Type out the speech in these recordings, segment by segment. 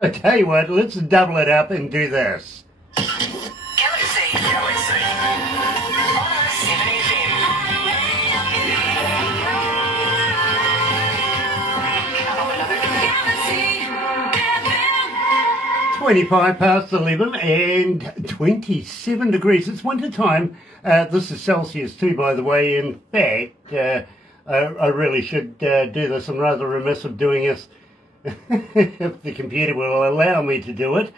I tell you what, let's double it up and do this. Galaxy 25 past 11 and 27 degrees. It's winter time. This is Celsius too, by the way. In fact, I really should do this. I'm rather remiss of doing this if the computer will allow me to do it.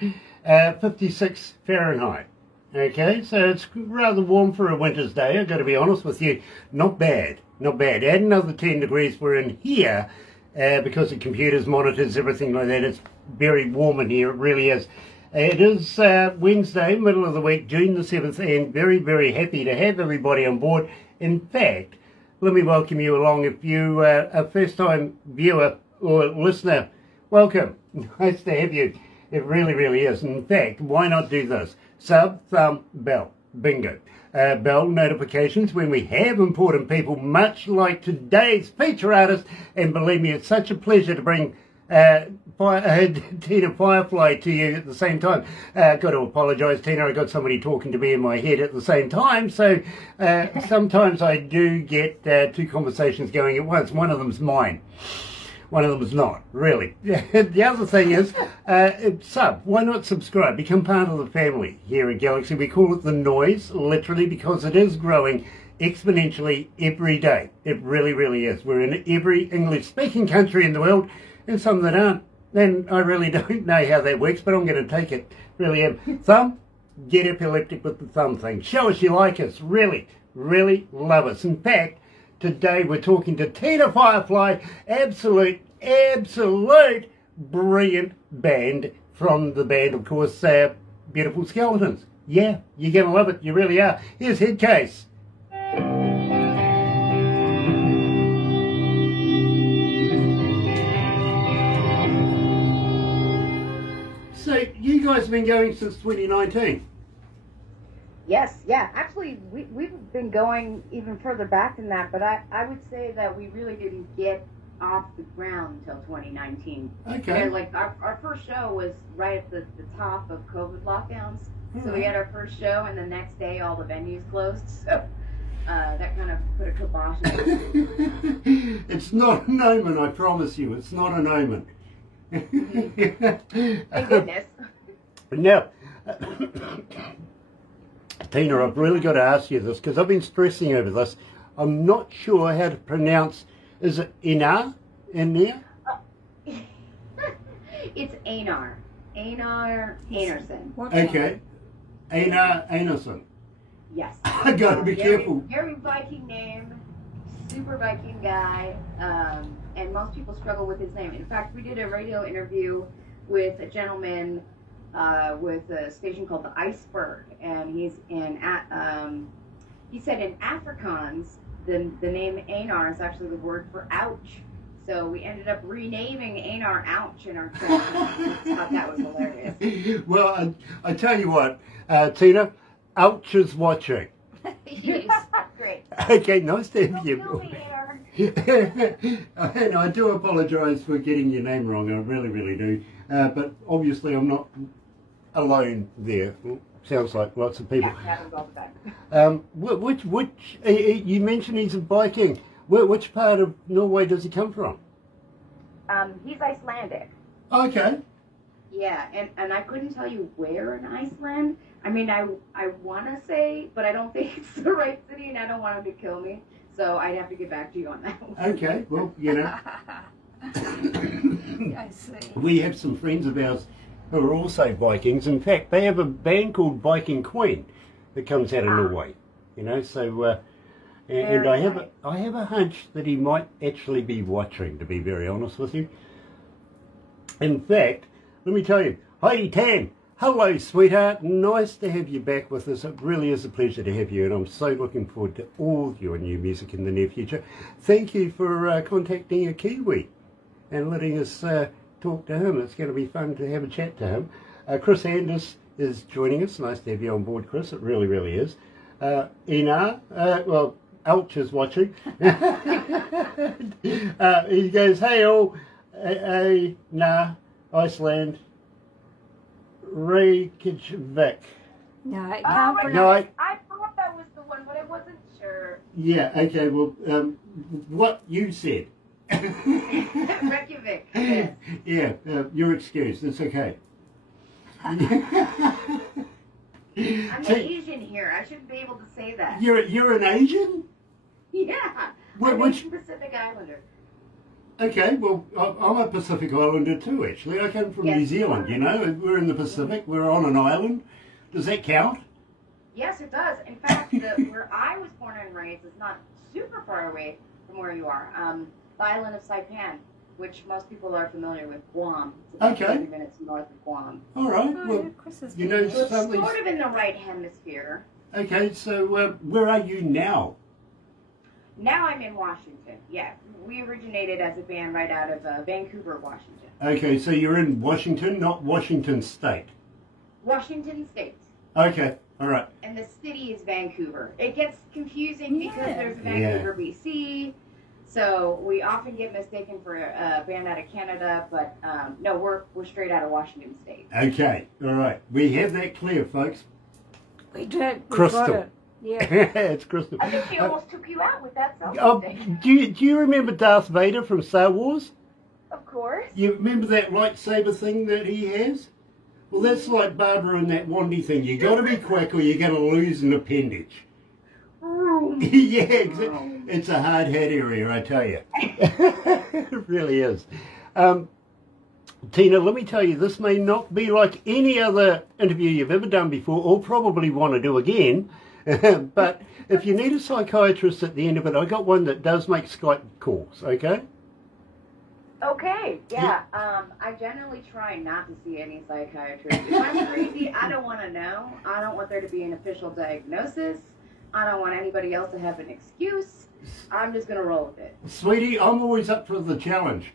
56 Fahrenheit. Okay, so it's rather warm for a winter's day, I've got to be honest with you. Not bad, not bad. Add another 10 degrees, we're in here, because the computers, monitors, everything like that. It's very warm in here, it really is. It is Wednesday, middle of the week, June the 7th, and very, very happy to have everybody on board. In fact, let me welcome you along. If you are a first-time viewer or listener, welcome. Nice to have you. It really, really is. In fact, why not do this? Sub, thumb, bell. Bingo. Bell notifications when we have important people, much like today's feature artist. And believe me, it's such a pleasure to bring Tina Firefly to you at the same time. Got to apologise, Tina. I got somebody talking to me in my head at the same time. So sometimes I do get two conversations going at once. One of them's mine. One of them is not, really. The other thing is, sub. Why not subscribe? Become part of the family here at Galaxy. We call it the noise, literally, because it is growing exponentially every day. It really, really is. We're in every English-speaking country in the world, and some that aren't. And I really don't know how that works, but I'm going to take it. Really am. Thumb, get epileptic with the thumb thing. Show us you like us. Really, really love us. In fact, today we're talking to Tina Firefly, absolute brilliant band from the band, of course, Beautiful Skeletons. Yeah, you're going to love it, you really are. Here's Headcase. So, you guys have been going since 2019? Yes, yeah. Actually, we've been going even further back than that, but I would say that we really didn't get off the ground until 2019. Okay. Like our first show was right at the top of COVID lockdowns. So we had our first show, and the next day all the venues closed. So that kind of put a kibosh on it. It's not an omen, I promise you. It's not an omen. Thank goodness. Now, Tina, I've really got to ask you this because I've been stressing over this. I'm not sure how to pronounce. Is it Einar? Einar? It's Einar. Einar Einarsson. Okay. Einar Einarsson. Yes. I got to be careful. Very Viking name. Super Viking guy. And most people struggle with his name. In fact, we did a radio interview with a gentleman with a station called the Iceberg, and he's in he said in Afrikaans the name Einar is actually the word for ouch, so we ended up renaming Einar Ouch in our show. I thought that was hilarious. Well, I tell you what, Tina, Ouch is watching. Yes. Great. Okay, nice to have you. And I do apologise for getting your name wrong, I really, really do. But obviously I'm not alone there. Sounds like lots of people. Yeah, happens all the time. Which you mentioned he's a Viking. Which part of Norway does he come from? He's Icelandic. Okay. Yeah, and I couldn't tell you where in Iceland. I mean, I want to say, but I don't think it's the right city, and I don't want him to kill me. So I'd have to get back to you on that one. Okay, well, you know. I see. We have some friends of ours who are also Vikings. In fact, they have a band called Viking Queen that comes out of Norway. You know, so and I have a hunch that he might actually be watching, to be very honest with you. In fact, let me tell you, Heidi Tan, hello, sweetheart. Nice to have you back with us. It really is a pleasure to have you, and I'm so looking forward to all your new music in the near future. Thank you for contacting a Kiwi and letting us talk to him. It's going to be fun to have a chat to him. Chris Anders is joining us. Nice to have you on board, Chris. It really, really is. Einar, well, Elch is watching. He goes, hey all, nah, Iceland, Reykjavik. No, it Oh, can't my pronounce. No, I thought that was the one, but I wasn't sure. yeah, okay, well, what you said. Reykjavik. Yes. Yeah, you're excused. It's okay. I'm the Asian here. I shouldn't be able to say that. You're an Asian? Yeah. Wh- I'm which- Asian Pacific Islander. Okay, well, I'm a Pacific Islander too, actually. I come from Yes, New you Zealand, are. you know. We're in the Pacific. We're on an island. Does that count? Yes, it does. In fact, where I was born and raised is not super far away from where you are. The island of Saipan, which most people are familiar with, Guam. It's about Okay. 30 minutes north of Guam. All right. Oh, Well, yeah, Chris has you been know, there. So it's some- sort of in the right hemisphere. okay, so where are you now? Now I'm in Washington. Yeah, we originated as a band right out of Vancouver, Washington. Okay, so you're in Washington, not Washington State. Washington State. Okay, all right. And the city is Vancouver. It gets confusing because Yeah. there's Vancouver, BC. So we often get mistaken for a band out of Canada, but no, we're straight out of Washington State. Okay, all right. We have that clear, folks. We did. We Crystal. got it. Yeah. It's Crystal. I think she almost took you out with that selfie Oh, thing. do you remember Darth Vader from Star Wars? Of course. You remember that lightsaber thing that he has? Well, that's like Barbara and that Wandy thing. You got to be quick or you're going to lose an appendage. Yeah, exactly. It's a hard hat area, I tell you. It really is. Tina, let me tell you, this may not be like any other interview you've ever done before or probably want to do again. But if you need a psychiatrist at the end of it, I got one that does make Skype calls, okay? Okay, yeah. I generally try not to see any psychiatrist. If I'm crazy, I don't want to know. I don't want there to be an official diagnosis. I don't want anybody else to have an excuse. I'm just going to roll with it. Sweetie, I'm always up for the challenge.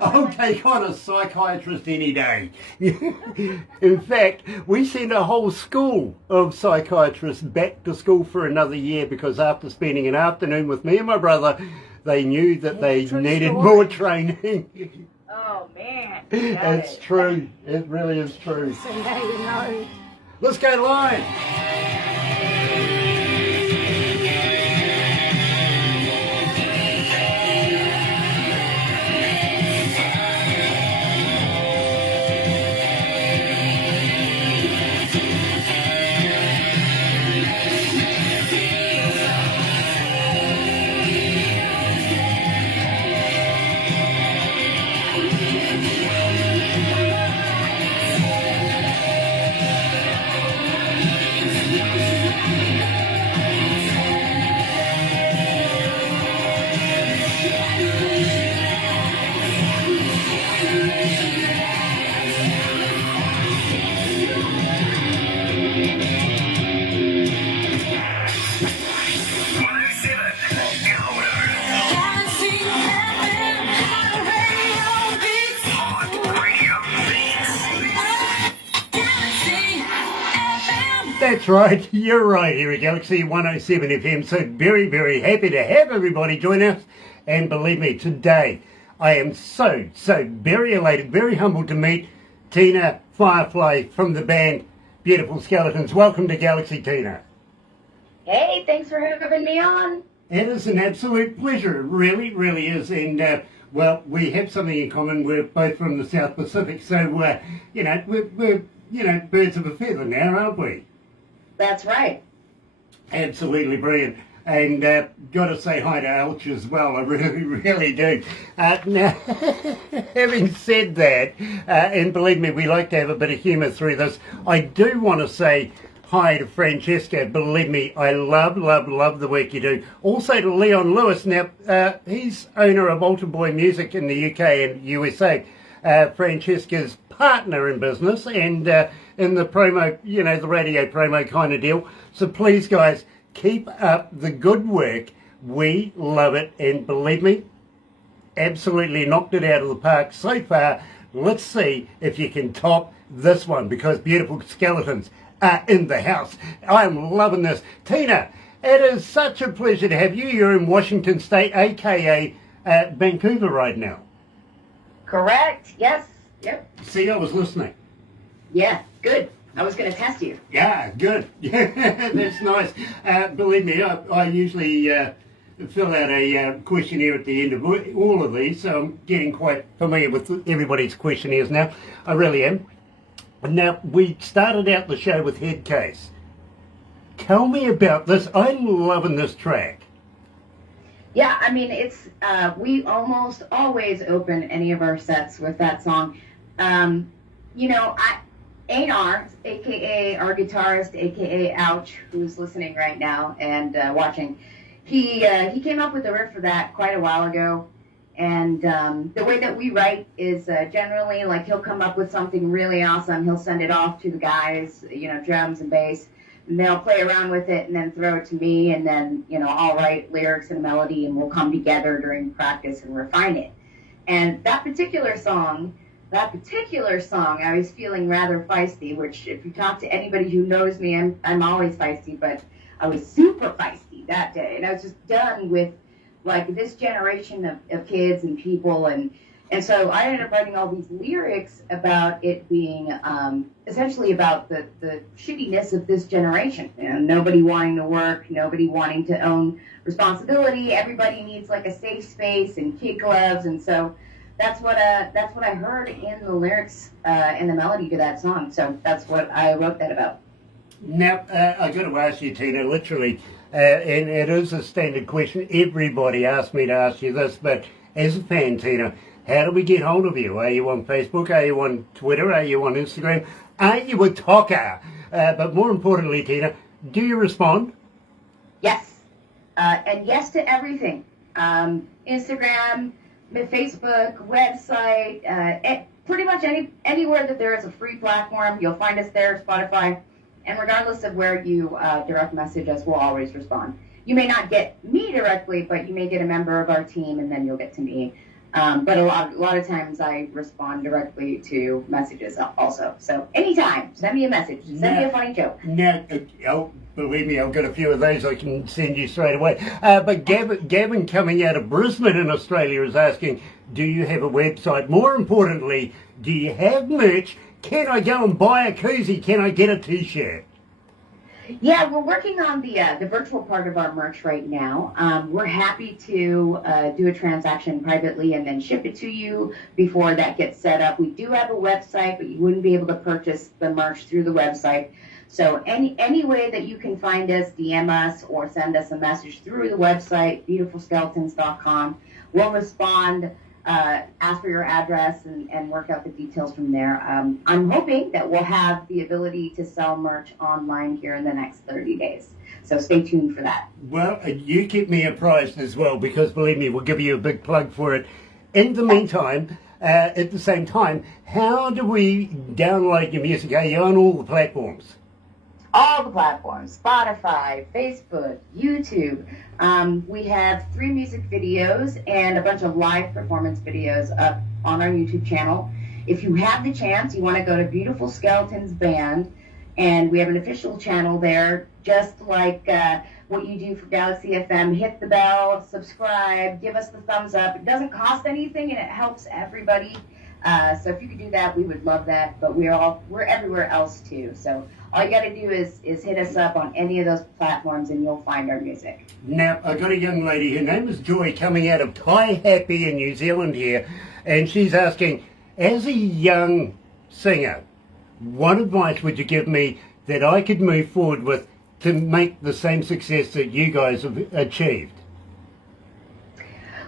I'll take on a psychiatrist any day. In fact, we sent a whole school of psychiatrists back to school for another year because after spending an afternoon with me and my brother, they knew that they true needed story. more training. Oh, man. It's true. It really is true. So now you know. Let's go live. That's right, you're right here at Galaxy 107 FM. So very, very happy to have everybody join us. And believe me, today I am so very elated, very humbled to meet Tina Firefly from the band Beautiful Skeletons. Welcome to Galaxy, Tina. Hey, thanks for having me on. It is an absolute pleasure. It really, really is. And, well, we have something in common. We're both from the South Pacific. So, we're birds of a feather now, aren't we? That's right. Absolutely brilliant. And got to say hi to Elch as well. I really, really do. Now, having said that, and believe me, we like to have a bit of humour through this, I do want to say hi to Francesca. Believe me, I love the work you do. Also to Leon Lewis. Now, he's owner of Altar Boy Music in the UK and USA. Francesca's partner in business and in the promo, the radio promo kind of deal. So please, guys, keep up the good work. We love it. And believe me, absolutely knocked it out of the park so far. Let's see if you can top this one because Beautiful Skeletons are in the house. I'm loving this. Tina, it is such a pleasure to have you. You're in Washington State, aka Vancouver right now. Correct. Yes. Yep. See, I was listening. Yeah, good. I was going to test you. Yeah, good. Yeah, that's nice. Believe me, I usually fill out a questionnaire at the end of all of these, so I'm getting quite familiar with everybody's questionnaires now. I really am. Now, we started out the show with Head Case. Tell me about this. I'm loving this track. Yeah, I mean, it's we almost always open any of our sets with that song. You know, A&R, a.k.a. our guitarist, a.k.a. Ouch, who's listening right now and watching, he came up with the riff for that quite a while ago. And the way that we write is generally, like, he'll come up with something really awesome. He'll send it off to the guys, you know, drums and bass. And they'll play around with it and then throw it to me. And then, you know, I'll write lyrics and melody and we'll come together during practice and refine it. And that particular song, I was feeling rather feisty, which if you talk to anybody who knows me, I'm always feisty, but I was super feisty that day. And I was just done with, like, this generation of kids and people. And so I ended up writing all these lyrics about it being essentially about the shittiness of this generation. You know, nobody wanting to work, nobody wanting to own responsibility. Everybody needs, like, a safe space and kid gloves. And so that's what I heard in the lyrics and the melody to that song. So that's what I wrote that about. Now, I got to ask you, Tina, literally, and it is a standard question. Everybody asked me to ask you this, but as a fan, Tina, how do we get hold of you? Are you on Facebook? Are you on Twitter? Are you on Instagram? Are you a talker? But more importantly, Tina, do you respond? Yes. And yes to everything. Instagram, Facebook, website, pretty much anywhere that there is a free platform, you'll find us there, Spotify. And regardless of where you direct message us, we'll always respond. You may not get me directly, but you may get a member of our team, and then you'll get to me. But a lot of times I respond directly to messages also. So anytime, send me a message. Send me a funny joke. Now, believe me, I've got a few of those I can send you straight away. But Gavin coming out of Brisbane in Australia is asking, do you have a website? More importantly, do you have merch? Can I go and buy a koozie? Can I get a t-shirt? Yeah, we're working on the virtual part of our merch right now. We're happy to do a transaction privately and then ship it to you before that gets set up. We do have a website, but you wouldn't be able to purchase the merch through the website. So any way that you can find us, DM us, or send us a message through the website, beautifulskeletons.com. We'll respond, ask for your address, and work out the details from there. I'm hoping that we'll have the ability to sell merch online here in the next 30 days. So stay tuned for that. Well, you keep me apprised as well, because believe me, we'll give you a big plug for it. In the meantime, at the same time, how do we download your music? Are you on all the platforms? All the platforms, Spotify, Facebook, YouTube. We have 3 music videos and a bunch of live performance videos up on our YouTube channel. If you have the chance, you want to go to Beautiful Skeletons Band, and we have an official channel there, just like what you do for Galaxy FM. Hit the bell, subscribe, give us the thumbs up. It doesn't cost anything, and it helps everybody. So if you could do that, we would love that. But we're everywhere else too. So all you got to do is hit us up on any of those platforms, and you'll find our music. Now, I got a young lady, her name is Joy, coming out of Tai Happy in New Zealand here, and she's asking, as a young singer, what advice would you give me that I could move forward with to make the same success that you guys have achieved?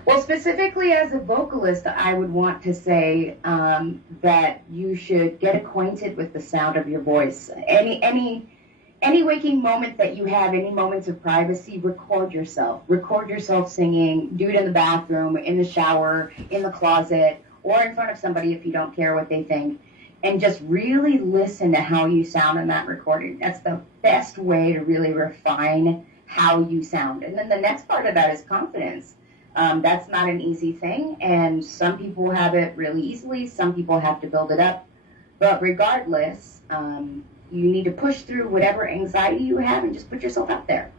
Well, specifically as a vocalist, I would want to say that you should get acquainted with the sound of your voice. Any waking moment that you have, any moments of privacy, record yourself. Record yourself singing. Do it in the bathroom, in the shower, in the closet, or in front of somebody if you don't care what they think. And just really listen to how you sound in that recording. That's the best way to really refine how you sound. And then the next part of that is confidence. That's not an easy thing, and some people have it really easily. Some people have to build it up. But regardless, you need to push through whatever anxiety you have and just put yourself out there.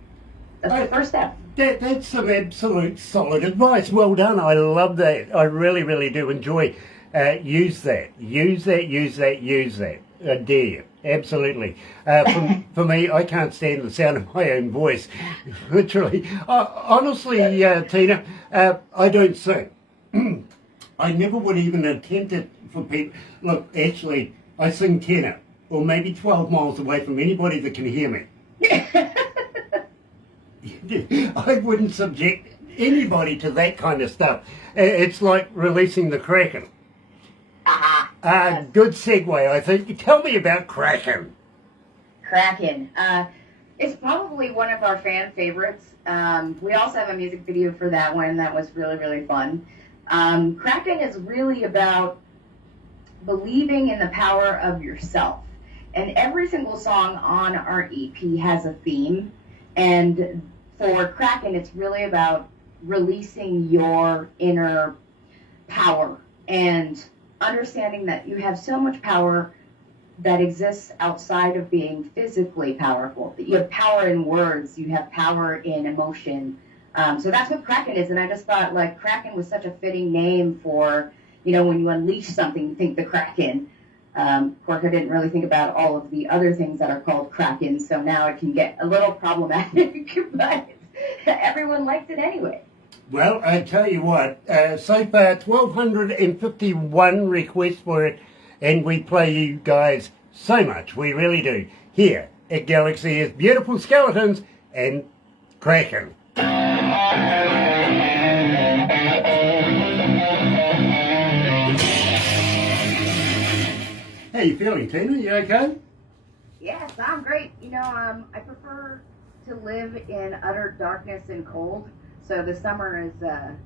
That's the first step. That's some absolute solid advice. Well done. I love that. I really, really do enjoy use that. Use that. I dare you. Absolutely. For me, I can't stand the sound of my own voice. Literally. Honestly, Tina, I don't sing. I never would even attempt it for people. Look, actually, I sing tenor, or maybe 12 miles away from anybody that can hear me. I wouldn't subject anybody to that kind of stuff. It's like releasing the Kraken. Good segue, I think. Tell me about Kraken. Kraken. It's probably one of our fan favorites. We also have a music video for that one that was really, really fun. Kraken is really about believing in the power of yourself. And every single song on our EP has a theme. And for Kraken, it's really about releasing your inner power and understanding that you have so much power that exists outside of being physically powerful. That you have power in words, you have power in emotion. So that's what Kraken is. And I just thought, like, Kraken was such a fitting name for, you know, when you unleash something, you think the Kraken. Of course, I didn't really think about all of the other things that are called Krakens, so now it can get a little problematic, but everyone likes it anyway. Well, I tell you what, so far 1,251 requests for it, and we play you guys so much, we really do, here at Galaxy's Beautiful Skeletons and Kraken. How you feeling, Tina? You okay? Yes, I'm great. You know, I prefer to live in utter darkness and cold. So the summer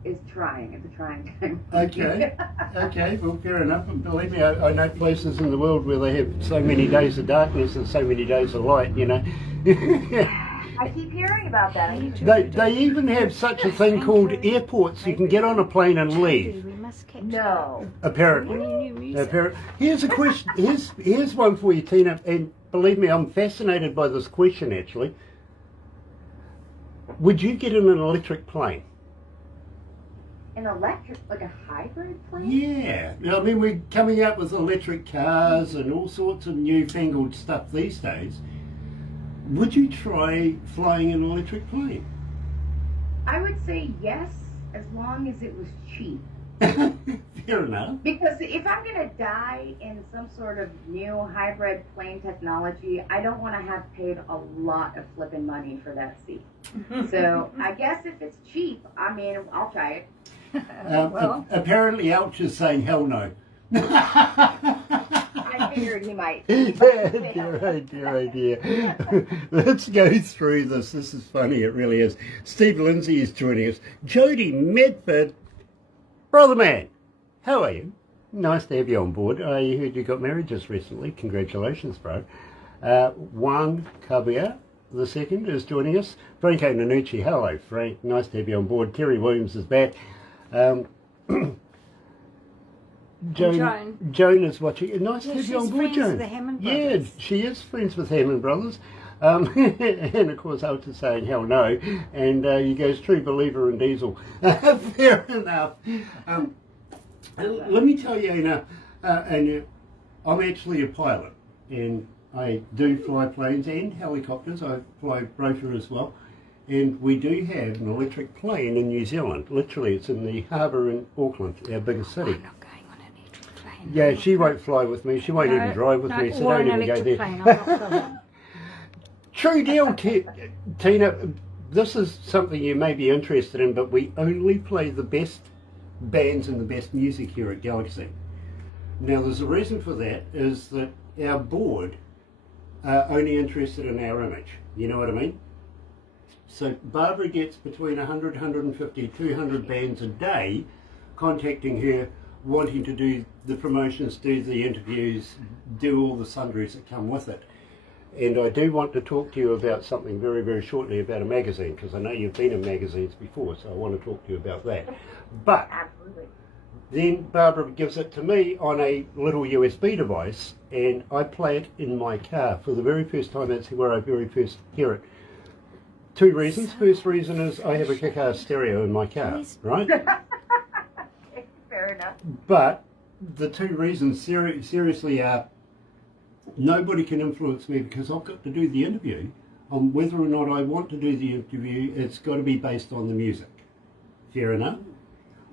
is trying. It's a trying time. Okay. Okay. Well, fair enough. And believe me, I know places in the world where they have so many days of darkness and so many days of light. You know. I keep hearing about that. They even have such a thing called airports. You can get on a plane and leave. No. Apparently. Here's a question. Here's one for you, Tina. And believe me, I'm fascinated by this question. Actually, would you get in an electric plane? An electric, like a hybrid plane? Yeah. I mean, we're coming up with electric cars and all sorts of newfangled stuff these days. Would you try flying an electric plane? I would say yes, as long as it was cheap. Fair enough. Because if I'm going to die in some sort of new hybrid plane technology, I don't want to have paid a lot of flipping money for that seat. So I guess if it's cheap, I mean, I'll try it. Apparently, Elch is saying hell no. I figured he might. Dear. Let's go through this. This is funny, it really is. Steve Lindsay is joining us. Jody Medford. Brother man, how are you? Nice to have you on board. I heard you got married just recently. Congratulations, bro. Juan Cabia the second is joining us. Franco Nanucci, hello Frank. Nice to have you on board. Terry Williams is back. Joan is watching. Nice to have you on board, Joan. The Hammond yeah, brothers. she is friends with Hammond Brothers. And of course, I was just saying hell no. And you goes true believer in diesel. Fair enough. Let me tell you, I'm actually a pilot, and I do fly planes and helicopters. I fly rotor as well. And we do have an electric plane in New Zealand. Literally, it's in the harbour in Auckland, our biggest city. I'm not going on an electric plane. Yeah, she won't fly with me. She won't even drive with me, so or don't an even go electric there. plane. I'm not going. True deal, Tina. This is something you may be interested in, but we only play the best bands and the best music here at Galaxy. Now, there's a reason for that, is that our board are only interested in our image. You know what I mean? So Barbara gets between 100, 150, 200 bands a day contacting her, wanting to do the promotions, do the interviews, do all the sundries that come with it. And I do want to talk to you about something very, very shortly about a magazine, because I know you've been in magazines before, so I want to talk to you about that. But Absolutely. then Barbara gives it to me on a little USB device, and I play it in my car for the very first time. That's where I very first hear it. Two reasons. First reason is I have a kick-ass stereo in my car, right? Fair enough. But the two reasons seriously are nobody can influence me because I've got to do the interview. On whether or not I want to do the interview, it's got to be based on the music. Fair enough?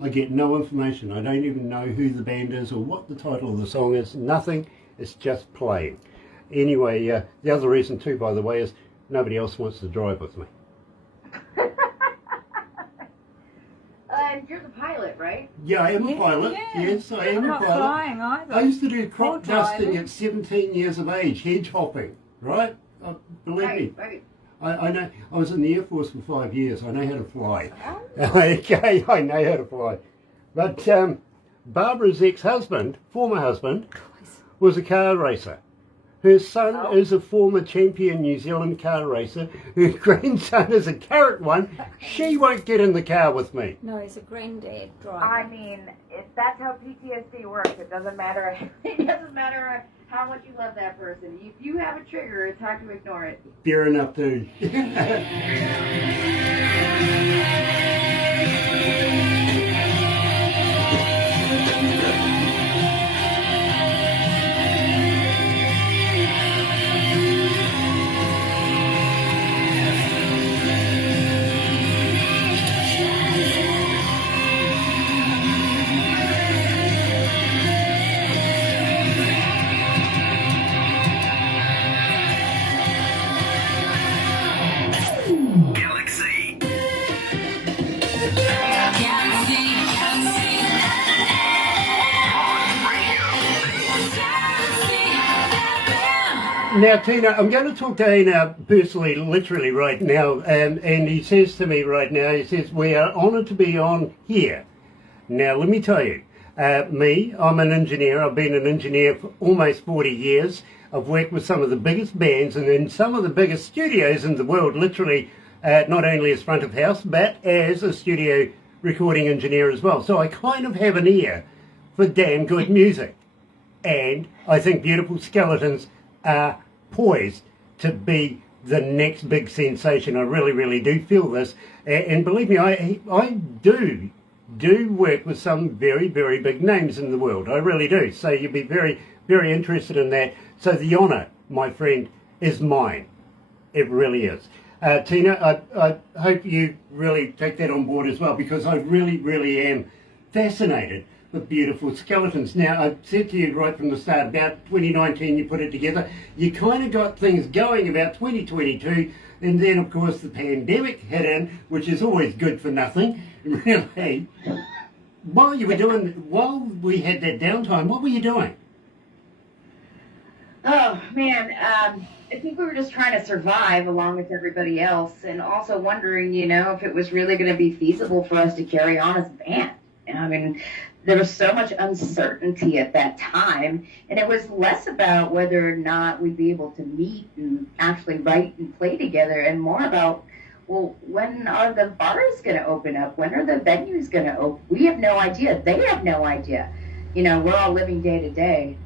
I get no information. I don't even know who the band is or what the title of the song is. Nothing. It's just playing. Anyway, the other reason too, by the way, is nobody else wants to drive with me. And you're the pilot, right? Yeah, I am a pilot. Yeah. Yes, I am I'm a not pilot. flying either. I used to do crop Or dusting driving. at 17 years of age, hedge hopping, right? Believe me. Right. I know. I was in the Air Force for 5 years. I know how to fly. Oh. Okay, I know how to fly. But Barbara's ex-husband, former husband, was a car racer. Her son is a former champion New Zealand car racer. Her grandson is a current one. She won't get in the car with me. No, he's a granddad driver. I mean, that's how PTSD works. It doesn't matter. It doesn't matter how much you love that person. If you have a trigger, it's hard to ignore it. Fair enough, too. Galaxy. Now, Tina, I'm going to talk to Aina personally, literally right now, and he says to me right now, he says, we are honoured to be on here. Now, let me tell you, I'm an engineer. I've been an engineer for almost 40 years. I've worked with some of the biggest bands and in some of the biggest studios in the world, literally, not only as front of house, but as a studio recording engineer as well. So I kind of have an ear for damn good music. And I think Beautiful Skeletons are poised to be the next big sensation. I really, really do feel this. And believe me, I do work with some very, very big names in the world. I really do. So you'll be very, very interested in that. So the honour, my friend, is mine. It really is. Tina, I hope you really take that on board as well, because I really, really am fascinated with Beautiful Skeletons. Now, I said to you right from the start, about 2019 you put it together. You kind of got things going about 2022, and then, of course, the pandemic hit in, which is always good for nothing, really. While we had that downtime, what were you doing? Oh, man. I think we were just trying to survive along with everybody else, and also wondering, if it was really going to be feasible for us to carry on as a band. I mean, there was so much uncertainty at that time, and it was less about whether or not we'd be able to meet and actually write and play together, and more about, well, when are the bars going to open up? When are the venues going to open? We have no idea. They have no idea. We're all living day to day.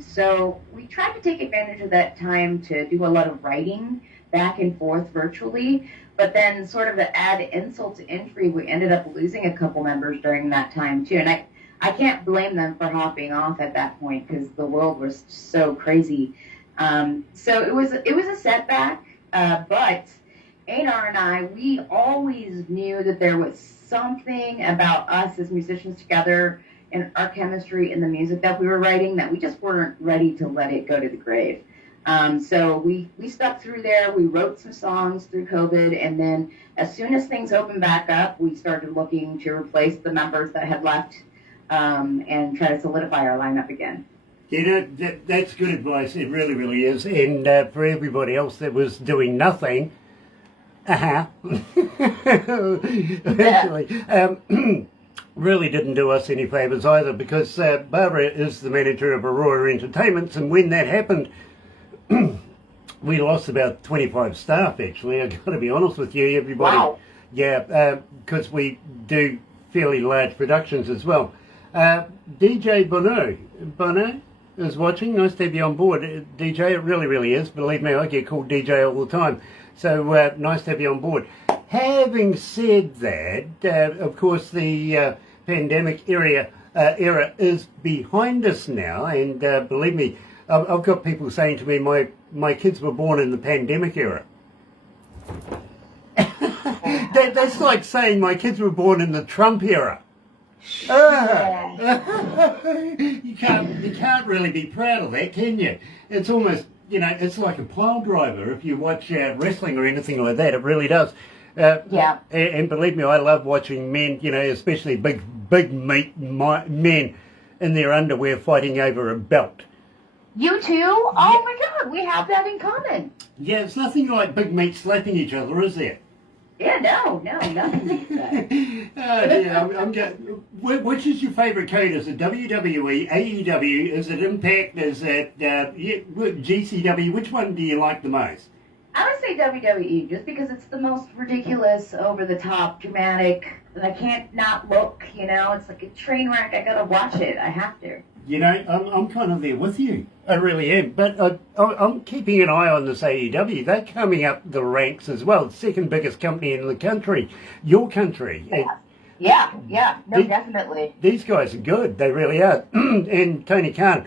So we tried to take advantage of that time to do a lot of writing back and forth virtually. But then sort of to add insult to injury, we ended up losing a couple members during that time too. And I can't blame them for hopping off at that point because the world was so crazy. So it was a setback. But Anar and I, we always knew that there was something about us as musicians together and our chemistry in the music that we were writing that we just weren't ready to let it go to the grave. So we stuck through there. We wrote some songs through COVID, and then as soon as things opened back up, we started looking to replace the members that had left and try to solidify our lineup again. That's good advice. It really, really is. And for everybody else that was doing nothing, actually, really didn't do us any favours either, because Barbara is the manager of Aurora Entertainments, and when that happened, we lost about 25 staff, actually. I've got to be honest with you, everybody. Wow. Yeah, because we do fairly large productions as well. DJ Bono is watching. Nice to have you on board, DJ. It really, really is. Believe me, I get called DJ all the time. So nice to have you on board. Having said that, of course, the pandemic era era is behind us now, and believe me, I've got people saying to me, my kids were born in the pandemic era. That's like saying my kids were born in the Trump era. You can't really be proud of that, can you? It's almost, it's like a pile driver if you watch wrestling or anything like that. It really does. Yeah. And believe me, I love watching men, especially big meat men in their underwear fighting over a belt. You too? Oh my God, we have that in common. Yeah, it's nothing like big meat slapping each other, is there? Yeah, no, nothing beats that. I'm which is your favourite code? Is it WWE, AEW? Is it Impact? Is it GCW? Which one do you like the most? I would say WWE, just because it's the most ridiculous, over-the-top, dramatic, and I can't not look, It's like a train wreck. I gotta watch it. I have to. I'm kind of there with you. I really am. But I'm keeping an eye on this AEW. They're coming up the ranks as well. Second biggest company in the country. Your country. Yeah. No, definitely. These guys are good. They really are. And Tony Khan,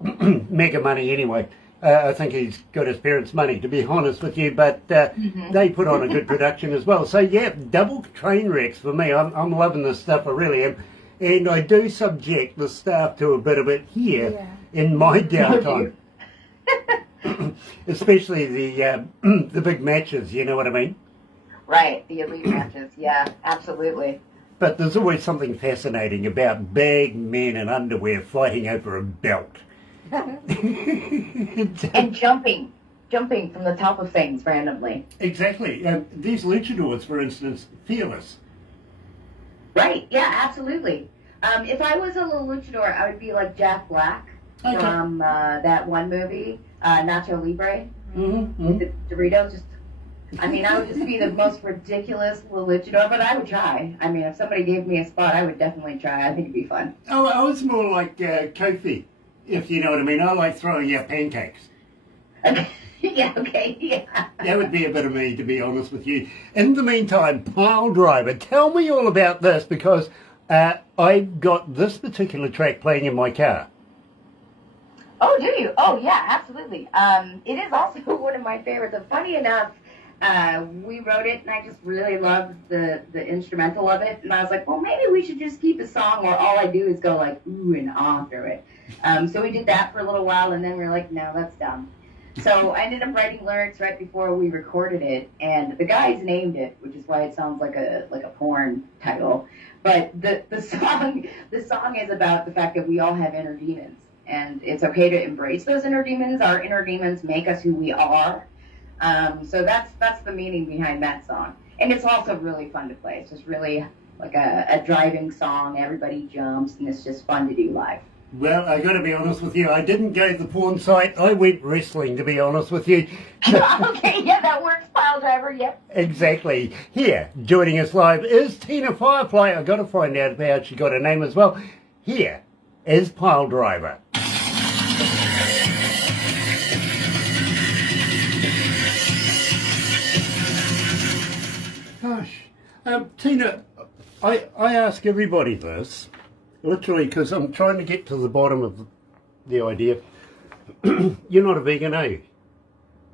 mega money anyway. I think he's got his parents' money, to be honest with you. But they put on a good production as well. So, yeah, double train wrecks for me. I'm loving this stuff. I really am. And I do subject the staff to a bit of it here in my downtime. Especially the big matches, you know what I mean? Right, the elite matches, yeah, absolutely. But there's always something fascinating about big men in underwear fighting over a belt. And jumping from the top of things randomly. Exactly. These luchadors, for instance, fearless. Right, yeah, absolutely. If I was a little luchador, I would be like Jack Black from that one movie, Nacho Libre, with the Doritos. I would just be the most ridiculous little luchador, but I would try. If somebody gave me a spot, I would definitely try. I think it'd be fun. Oh, I was more like Kofi, if you know what I mean. I like throwing out pancakes. Yeah. That would be a bit of me, to be honest with you. In the meantime, Pile Driver, tell me all about this, because I've got this particular track playing in my car. Oh, do you? Oh, yeah, absolutely. It is also one of my favorites. And funny enough, we wrote it, and I just really loved the instrumental of it. And I was like, well, maybe we should just keep a song where all I do is go like ooh and ah through it. So we did that for a little while, and then we were like, no, that's dumb. So I ended up writing lyrics right before we recorded it, and the guys named it, which is why it sounds like a porn title. But the song is about the fact that we all have inner demons, and it's okay to embrace those inner demons. Our inner demons make us who we are. So that's the meaning behind that song, and it's also really fun to play. It's just really like a driving song. Everybody jumps, and it's just fun to do live. Well, I got to be honest with you. I didn't go to the porn site. I went wrestling, to be honest with you. Okay, yeah, that works, Pile Driver, yep. Exactly. Here, joining us live is Tina Firefly. I got to find out how she got her name as well. Here is Pile Driver. Gosh, Tina, I ask everybody this. Literally, because I'm trying to get to the bottom of the idea. You're not a vegan, are you?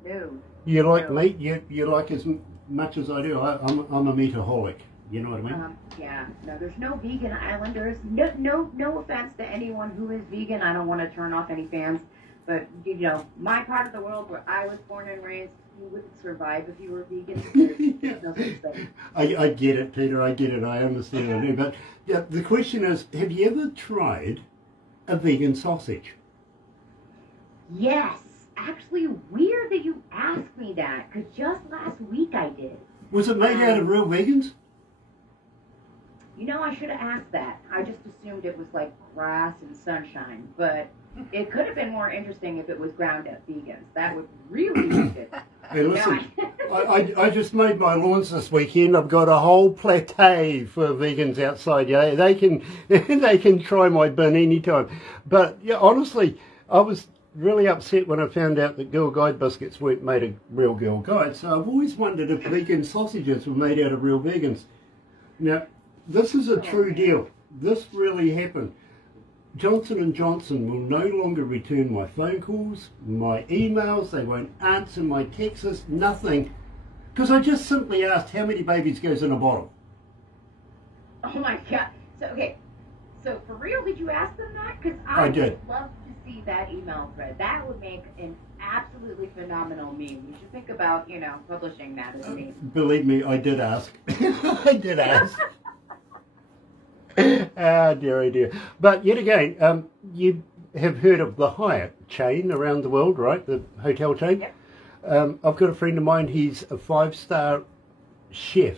No. You like meat? You like as much as I do? I'm a meataholic. You know what I mean? Yeah. No, there's no vegan islanders. No offense to anyone who is vegan. I don't want to turn off any fans. But, my part of the world where I was born and raised, you wouldn't survive if you were vegan. There's no such thing. I get it, Peter. I get it. I understand. I do. But the question is, have you ever tried a vegan sausage? Yes. Actually, weird that you asked me that, because just last week I did. Was it made out of real vegans? I should have asked that. I just assumed it was like grass and sunshine, but it could have been more interesting if it was ground up vegans. That would really make it. Hey, listen, I just made my lawns this weekend. I've got a whole plateau for vegans outside. Yeah, they can try my bin anytime. But yeah, honestly, I was really upset when I found out that Girl Guide biscuits weren't made of real Girl Guide. So I've always wondered if vegan sausages were made out of real vegans. Now, this is a true deal. this really happened. Johnson & Johnson will no longer return my phone calls, my emails, they won't answer my texts, nothing. Because I just simply asked how many babies goes in a bottle. Oh my God. So, okay. So, for real, did you ask them that? Because I did. would love to see that email thread. That would make an absolutely phenomenal meme. You should think about, publishing that as a meme. Believe me, I did ask. I did ask. Ah, dear, oh dear. But yet again, you have heard of the Hyatt chain around the world, right? The hotel chain. Yep. I've got a friend of mine, he's a 5-star chef.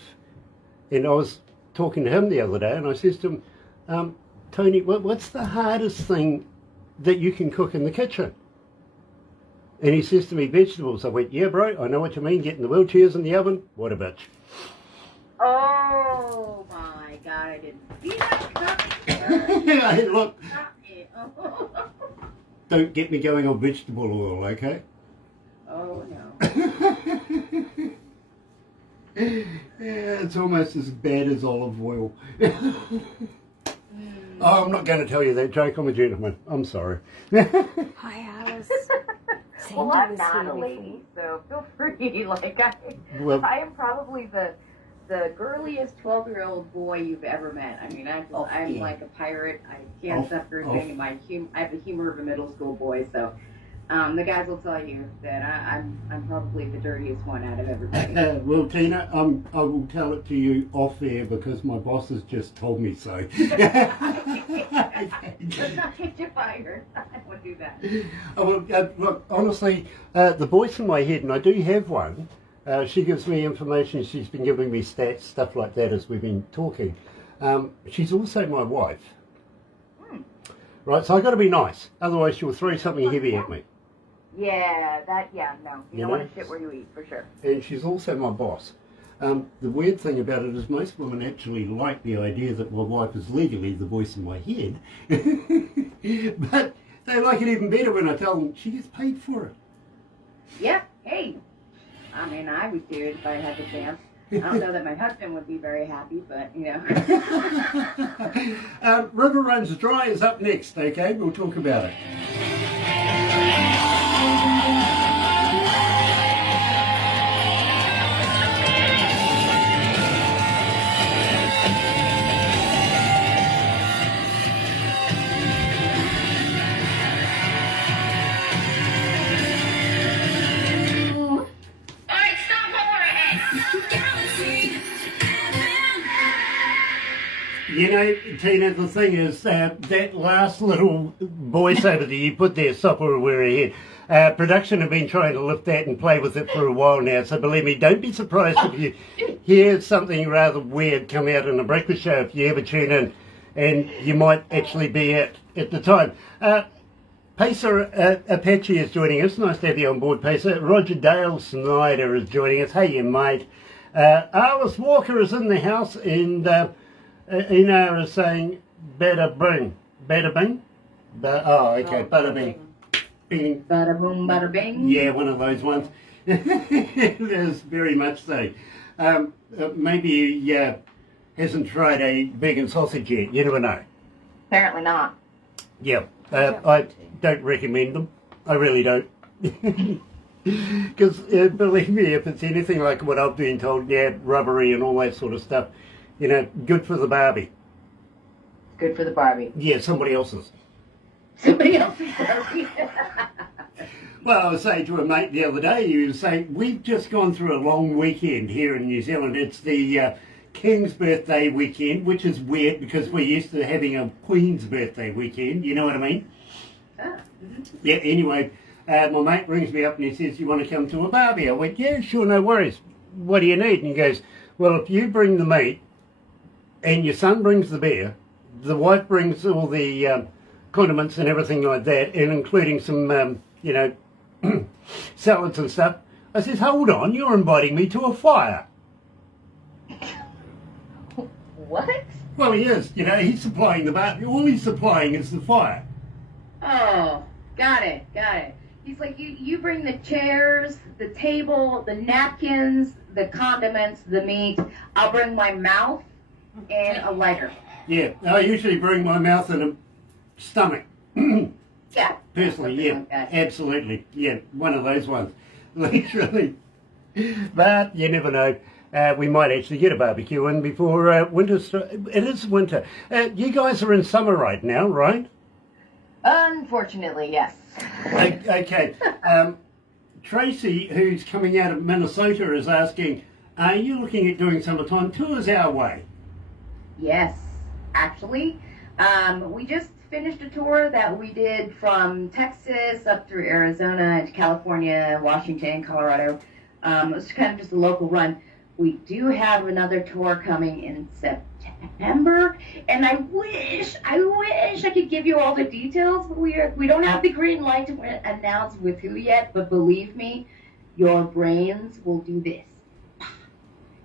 And I was talking to him the other day and I says to him, Tony, what's the hardest thing that you can cook in the kitchen? And he says to me, vegetables. I went, yeah, bro, I know what you mean, getting the wheelchairs in the oven. What a bitch. Oh my God, I didn't see that coming. Hey, look, Oh. don't get me going on vegetable oil, okay? Oh no. Yeah, it's almost as bad as olive oil. Oh, I'm not going to tell you that joke. I'm a gentleman. I'm sorry. Hi, Alice. Well, Sandy I'm was not here a before. lady, so feel free. Well- I am probably the girliest 12-year-old boy you've ever met. I mean, I'm yeah. like a pirate. I can't Oh, stop grouping, and I have the humor of a middle school boy. So the guys will tell you that I'm probably the dirtiest one out of everybody. Well, Tina, I will tell it to you off air because my boss has just told me so. Let's not get you fired. I won't do that. Oh, well, look, honestly, the voice in my head, and I do have one, she gives me information, she's been giving me stats, stuff like that as we've been talking. She's also my wife. Right, so I've got to be nice, otherwise she'll throw something heavy at me. No. You don't want to shit where you eat, for sure. And she's also my boss. The weird thing about it is most women actually like the idea that my wife is legally the voice in my head. But they like it even better when I tell them she gets paid for it. Yep. Hey. I mean, I would do it if I had the chance. I don't know that my husband would be very happy, but, River Runs Dry is up next, okay? We'll talk about it. You know, Tina, the thing is, that last little voiceover that you put there, Supper We're Ahead, production have been trying to lift that and play with it for a while now, so believe me, don't be surprised if you hear something rather weird come out in a breakfast show if you ever tune in, and you might actually be at the time. Pacer Apache is joining us. Nice to have you on board, Pacer. Roger Dale Snyder is joining us. Hey, you mate. Alice Walker is in the house, and Ina is saying, better bing. Better bing? Okay, bada bing. Bing. Bada boom, bada bing. Yeah, one of those ones. It is very much so. Maybe he hasn't tried a vegan sausage yet. You never know. Apparently not. Yeah, I don't recommend them. I really don't. Because believe me, if it's anything like what I've been told, yeah, rubbery and all that sort of stuff, you know, good for the Barbie. Good for the Barbie. Yeah, somebody else's. Somebody else's Barbie. Well, I was saying to a mate the other day, he was saying, we've just gone through a long weekend here in New Zealand. It's the King's birthday weekend, which is weird because we're used to having a Queen's birthday weekend, you know what I mean? Yeah, anyway, my mate rings me up and he says, you want to come to a Barbie? I went, yeah, sure, no worries. What do you need? And he goes, well, if you bring the meat and your son brings the beer, the wife brings all the condiments and everything like that, and including some, you know, salads and stuff. I says, hold on, you're inviting me to a fire. What? Well, he is. You know, he's supplying the bar. All he's supplying is the fire. Oh, got it. He's like, you bring the chairs, the table, the napkins, the condiments, the meat. I'll bring my mouth and a lighter. Yeah, I usually bring my mouth and a stomach. Yeah. Personally, yeah, Like that. absolutely. Yeah, one of those ones. Literally. But you never know. We might actually get a barbecue in before winter. It is winter. You guys are in summer right now, right? Unfortunately, yes. Okay. Tracy, who's coming out of Minnesota, is asking, are you looking at doing summertime tours our way? Yes, actually. We just finished a tour that we did from Texas up through Arizona into California, Washington, Colorado. It was kind of just a local run. We do have another tour coming in September, and I wish I could give you all the details, but we don't have the green light to announce with who yet, but believe me, your brains will do this.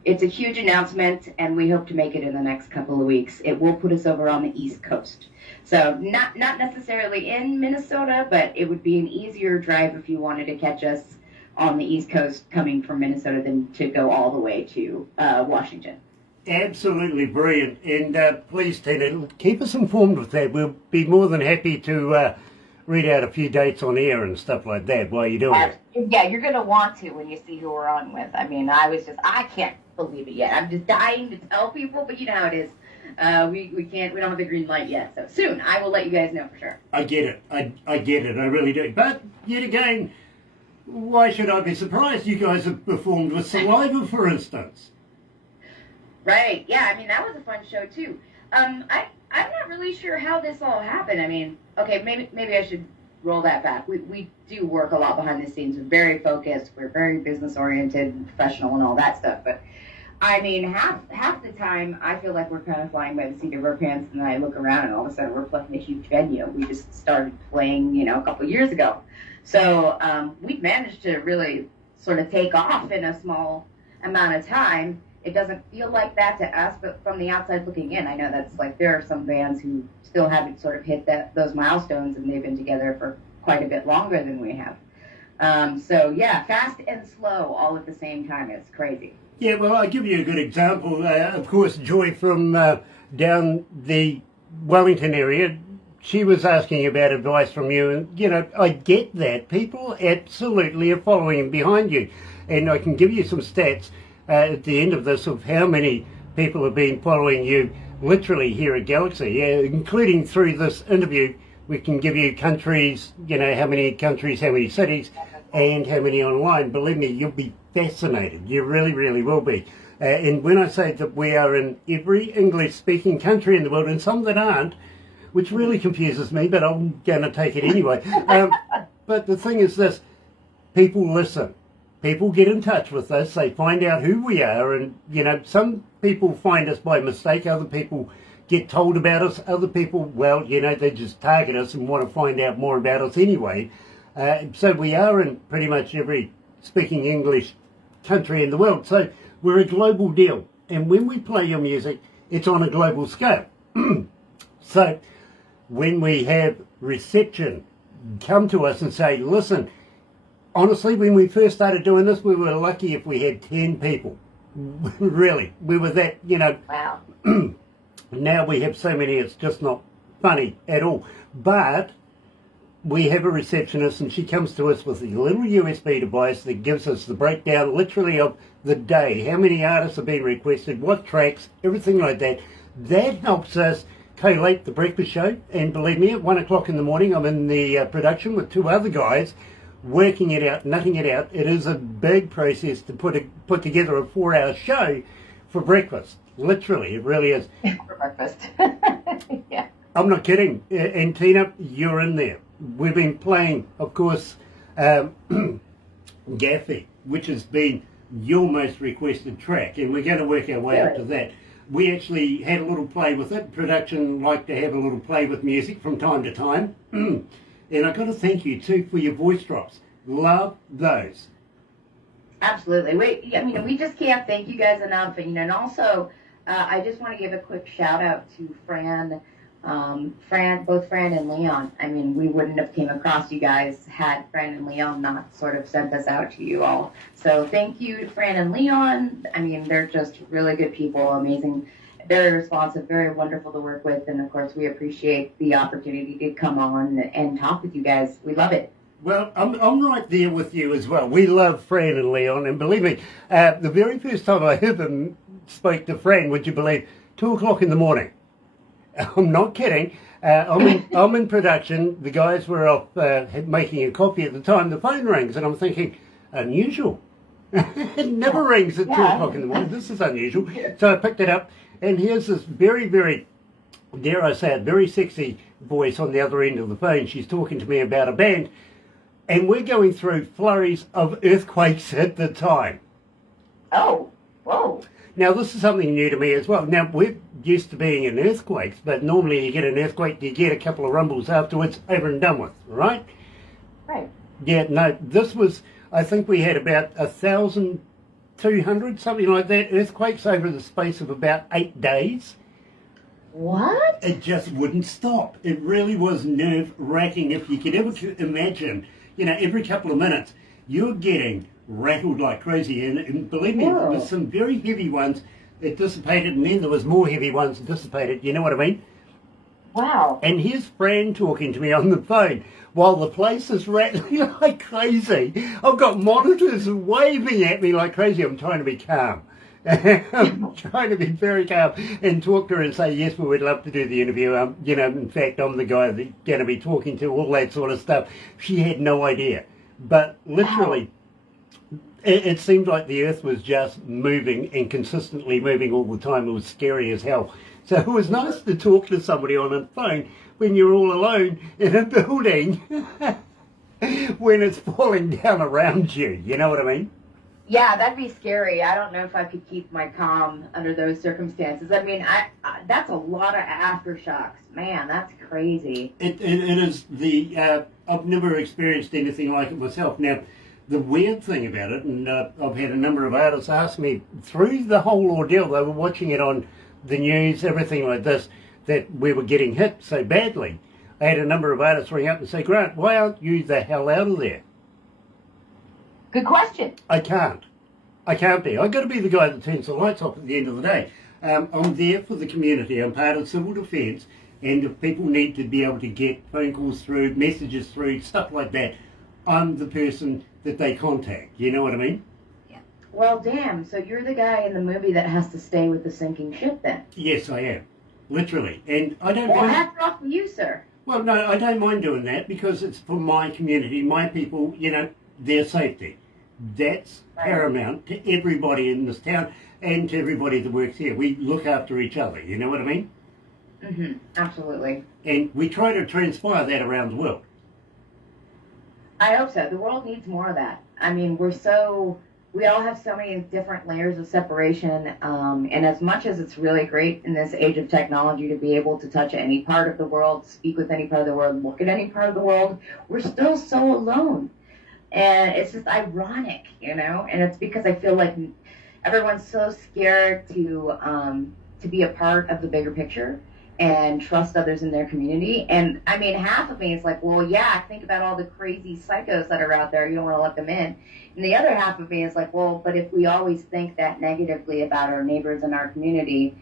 It's a huge announcement, and we hope to make it in the next couple of weeks. It will put us over on the East Coast. So not necessarily in Minnesota, but it would be an easier drive if you wanted to catch us on the East Coast coming from Minnesota than to go all the way to Washington. Absolutely brilliant. And please, Tina, keep us informed with that. We'll be more than happy to read out a few dates on air and stuff like that while you're doing it. Yeah, you're going to want to when you see who we're on with. I mean, I can't believe it yet. I'm just dying to tell people, but you know how it is. We don't have the green light yet. So soon, I will let you guys know for sure. I get it. I get it. I really do. But yet again, why should I be surprised? You guys have performed with Saliva, for instance. Right. Yeah. I mean, that was a fun show too. I'm not really sure how this all happened. I mean, okay, maybe I should roll that back. We do work a lot behind the scenes. We're very focused. We're very business oriented and professional and all that stuff. But I mean, half the time I feel like we're kind of flying by the seat of our pants, and then I look around and all of a sudden we're playing a huge venue. We just started playing, a couple of years ago. So we've managed to really sort of take off in a small amount of time. It doesn't feel like that to us, but from the outside looking in, I know that's like there are some bands who still haven't sort of hit those milestones, and they've been together for quite a bit longer than we have. So yeah, fast and slow all at the same time. It's crazy. Yeah, well, I'll give you a good example. Of course, Joy from down the Wellington area, she was asking about advice from you, and, I get that. People absolutely are following behind you. And I can give you some stats at the end of this of how many people have been following you literally here at Galaxy, including through this interview. We can give you countries, how many countries, how many cities, and how many online. Believe me, you'll be fascinated. You really, really will be. And when I say that we are in every English-speaking country in the world, and some that aren't, which really confuses me, but I'm going to take it anyway. But the thing is this, people listen. People get in touch with us, they find out who we are, and, some people find us by mistake, other people get told about us, other people, well, they just target us and want to find out more about us anyway. So we are in pretty much every speaking English country in the world. So we're a global deal. And when we play your music, it's on a global scale. So when we have reception come to us and say, listen, honestly, when we first started doing this, we were lucky if we had 10 people. Really. We were that, Wow. Now we have so many, it's just not funny at all. But we have a receptionist, and she comes to us with a little USB device that gives us the breakdown literally of the day, how many artists have been requested, what tracks, everything like that. That helps us collate the breakfast show, and believe me, at 1 o'clock in the morning I'm in the production with two other guys working it out, nutting it out. It is a big process to put together a 4-hour show for breakfast. Literally, it really is. For breakfast. Yeah. I'm not kidding. And Tina, you're in there. We've been playing, of course, Gaffy, which has been your most requested track, and we're going to work our way up to that. We actually had a little play with it. Production like to have a little play with music from time to time. And I've got to thank you, too, for your voice drops. Love those. Absolutely. We just can't thank you guys enough. And also, I just want to give a quick shout out to both Fran and Leon. I mean, we wouldn't have came across you guys had Fran and Leon not sort of sent us out to you all. So thank you to Fran and Leon. I mean, they're just really good people, amazing very responsive, very wonderful to work with, and of course, we appreciate the opportunity to come on and talk with you guys. We love it. Well, I'm right there with you as well. We love Fran and Leon, and believe me, the very first time I ever spoke to Fran, would you believe, 2 o'clock in the morning. I'm not kidding. I'm in production. The guys were off making a coffee at the time. The phone rings, and I'm thinking, unusual. It never rings at 2 o'clock in the morning. This is unusual. So I picked it up, and here's this very, very, dare I say it, very sexy voice on the other end of the phone. She's talking to me about a band, and we're going through flurries of earthquakes at the time. Oh, whoa. Now, this is something new to me as well. Now, we're used to being in earthquakes, but normally you get an earthquake, you get a couple of rumbles afterwards, over and done with, right? Right. Yeah, no, this was, I think we had about 1,200, something like that, earthquakes over the space of about 8 days. What? It just wouldn't stop. It really was nerve-wracking. If you could ever imagine, you know, every couple of minutes, you're getting rattled like crazy. And believe me, there was some very heavy ones that dissipated, and then there was more heavy ones that dissipated. You know what I mean? Wow. And here's Fran talking to me on the phone while the place is rattling like crazy. I've got monitors waving at me like crazy. I'm trying to be calm. I'm trying to be very calm and talk to her and say, yes, we would love to do the interview. You know, in fact, I'm the guy that's going to be talking to, all that sort of stuff. She had no idea. But literally, it seemed like the earth was just moving and consistently moving all the time. It was scary as hell. So it was nice to talk to somebody on a phone when you're all alone in a building when it's falling down around you. You know what I mean? Yeah, that'd be scary. I don't know if I could keep my calm under those circumstances. I mean, I that's a lot of aftershocks. Man, that's crazy. It is the, I've never experienced anything like it myself. Now, the weird thing about it, and I've had a number of artists ask me through the whole ordeal, they were watching it on the news, everything like this, that we were getting hit so badly. I had a number of artists ring up and say, Grant, why aren't you the hell out of there? Good question. I can't. I can't be. I've got to be the guy that turns the lights off at the end of the day. I'm there for the community. I'm part of civil defence, and if people need to be able to get phone calls through, messages through, stuff like that, I'm the person that they contact. You know what I mean? Yeah. Well, damn. So you're the guy in the movie that has to stay with the sinking ship then? Yes, I am. Literally. And I don't Well, mind... hats off to you, sir. Well, no, I don't mind doing that because it's for my community, my people, you know, their safety. That's paramount to everybody in this town and to everybody that works here. We look after each other, you know what I mean? Mm-hmm. Absolutely. And we try to transpire that around the world. I hope so. The world needs more of that. I mean, we all have so many different layers of separation, and as much as it's really great in this age of technology to be able to touch any part of the world, speak with any part of the world, look at any part of the world, we're still so alone. And it's just ironic, you know, and it's because I feel like everyone's so scared to be a part of the bigger picture and trust others in their community. And I mean, half of me is like, well, yeah, think about all the crazy psychos that are out there. You don't want to let them in. And the other half of me is like, well, but if we always think that negatively about our neighbors and our community,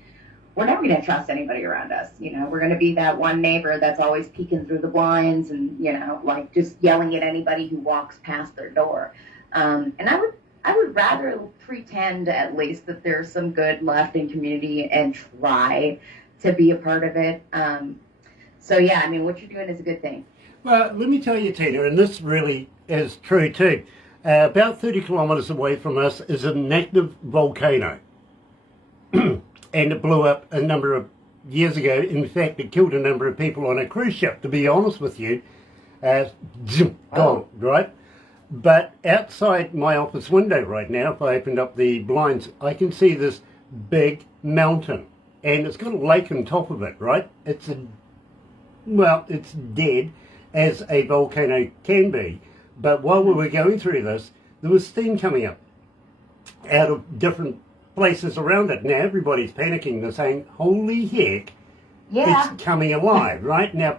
we're never going to trust anybody around us. You know, we're going to be that one neighbor that's always peeking through the blinds and, you know, like just yelling at anybody who walks past their door. And I would rather pretend at least that there's some good left in community and try to be a part of it. So yeah, I mean, what you're doing is a good thing. Well, let me tell you, Tina, and this really is true too. About 30 kilometres away from us is an active volcano. And it blew up a number of years ago. In fact, it killed a number of people on a cruise ship, to be honest with you. Gone, right? But outside my office window right now, if I opened up the blinds, I can see this big mountain. And it's got a lake on top of it, right? It's dead, as a volcano can be. But while we were going through this, there was steam coming up out of different places around it. Now everybody's panicking. They're saying, holy heck, it's coming alive, right? Now,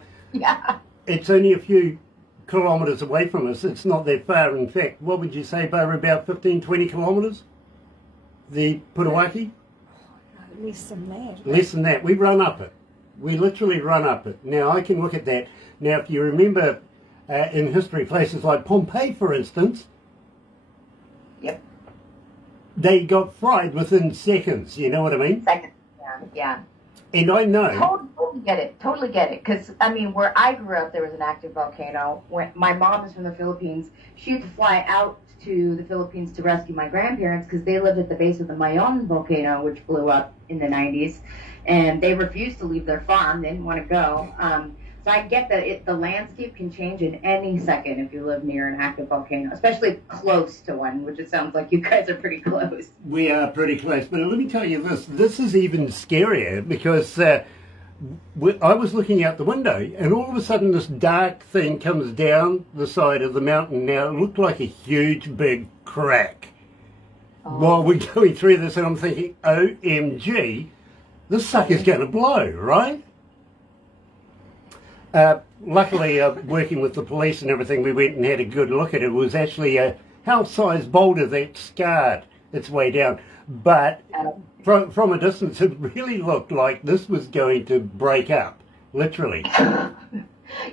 it's only a few kilometres away from us. It's not that far. In fact, what would you say, Barbara, about 15, 20 kilometres? The Putawaki? Less than that. Less than that. We run up it. We literally run up it. Now, I can look at that. Now, if you remember in history, places like Pompeii, for instance, Yep. they got fried within seconds. You know what I mean? Second. Yeah. And I know. Totally get it. Because, I mean, where I grew up, there was an active volcano. When my mom is from the Philippines, she had to fly out to the Philippines to rescue my grandparents because they lived at the base of the Mayon volcano, which blew up in the 90s. And they refused to leave their farm. They didn't want to go. So I get that the landscape can change in any second if you live near an active volcano, especially close to one, which it sounds like you guys are pretty close. We are pretty close. But let me tell you this. This is even scarier because I was looking out the window and all of a sudden this dark thing comes down the side of the mountain. Now, it looked like a huge, big crack. While we're going through this, and I'm thinking, OMG, this sucker's going to blow, right? Luckily, working with the police and everything, we went and had a good look at it. It was actually a house-sized boulder that scarred its way down. But from a distance, it really looked like this was going to break up, literally.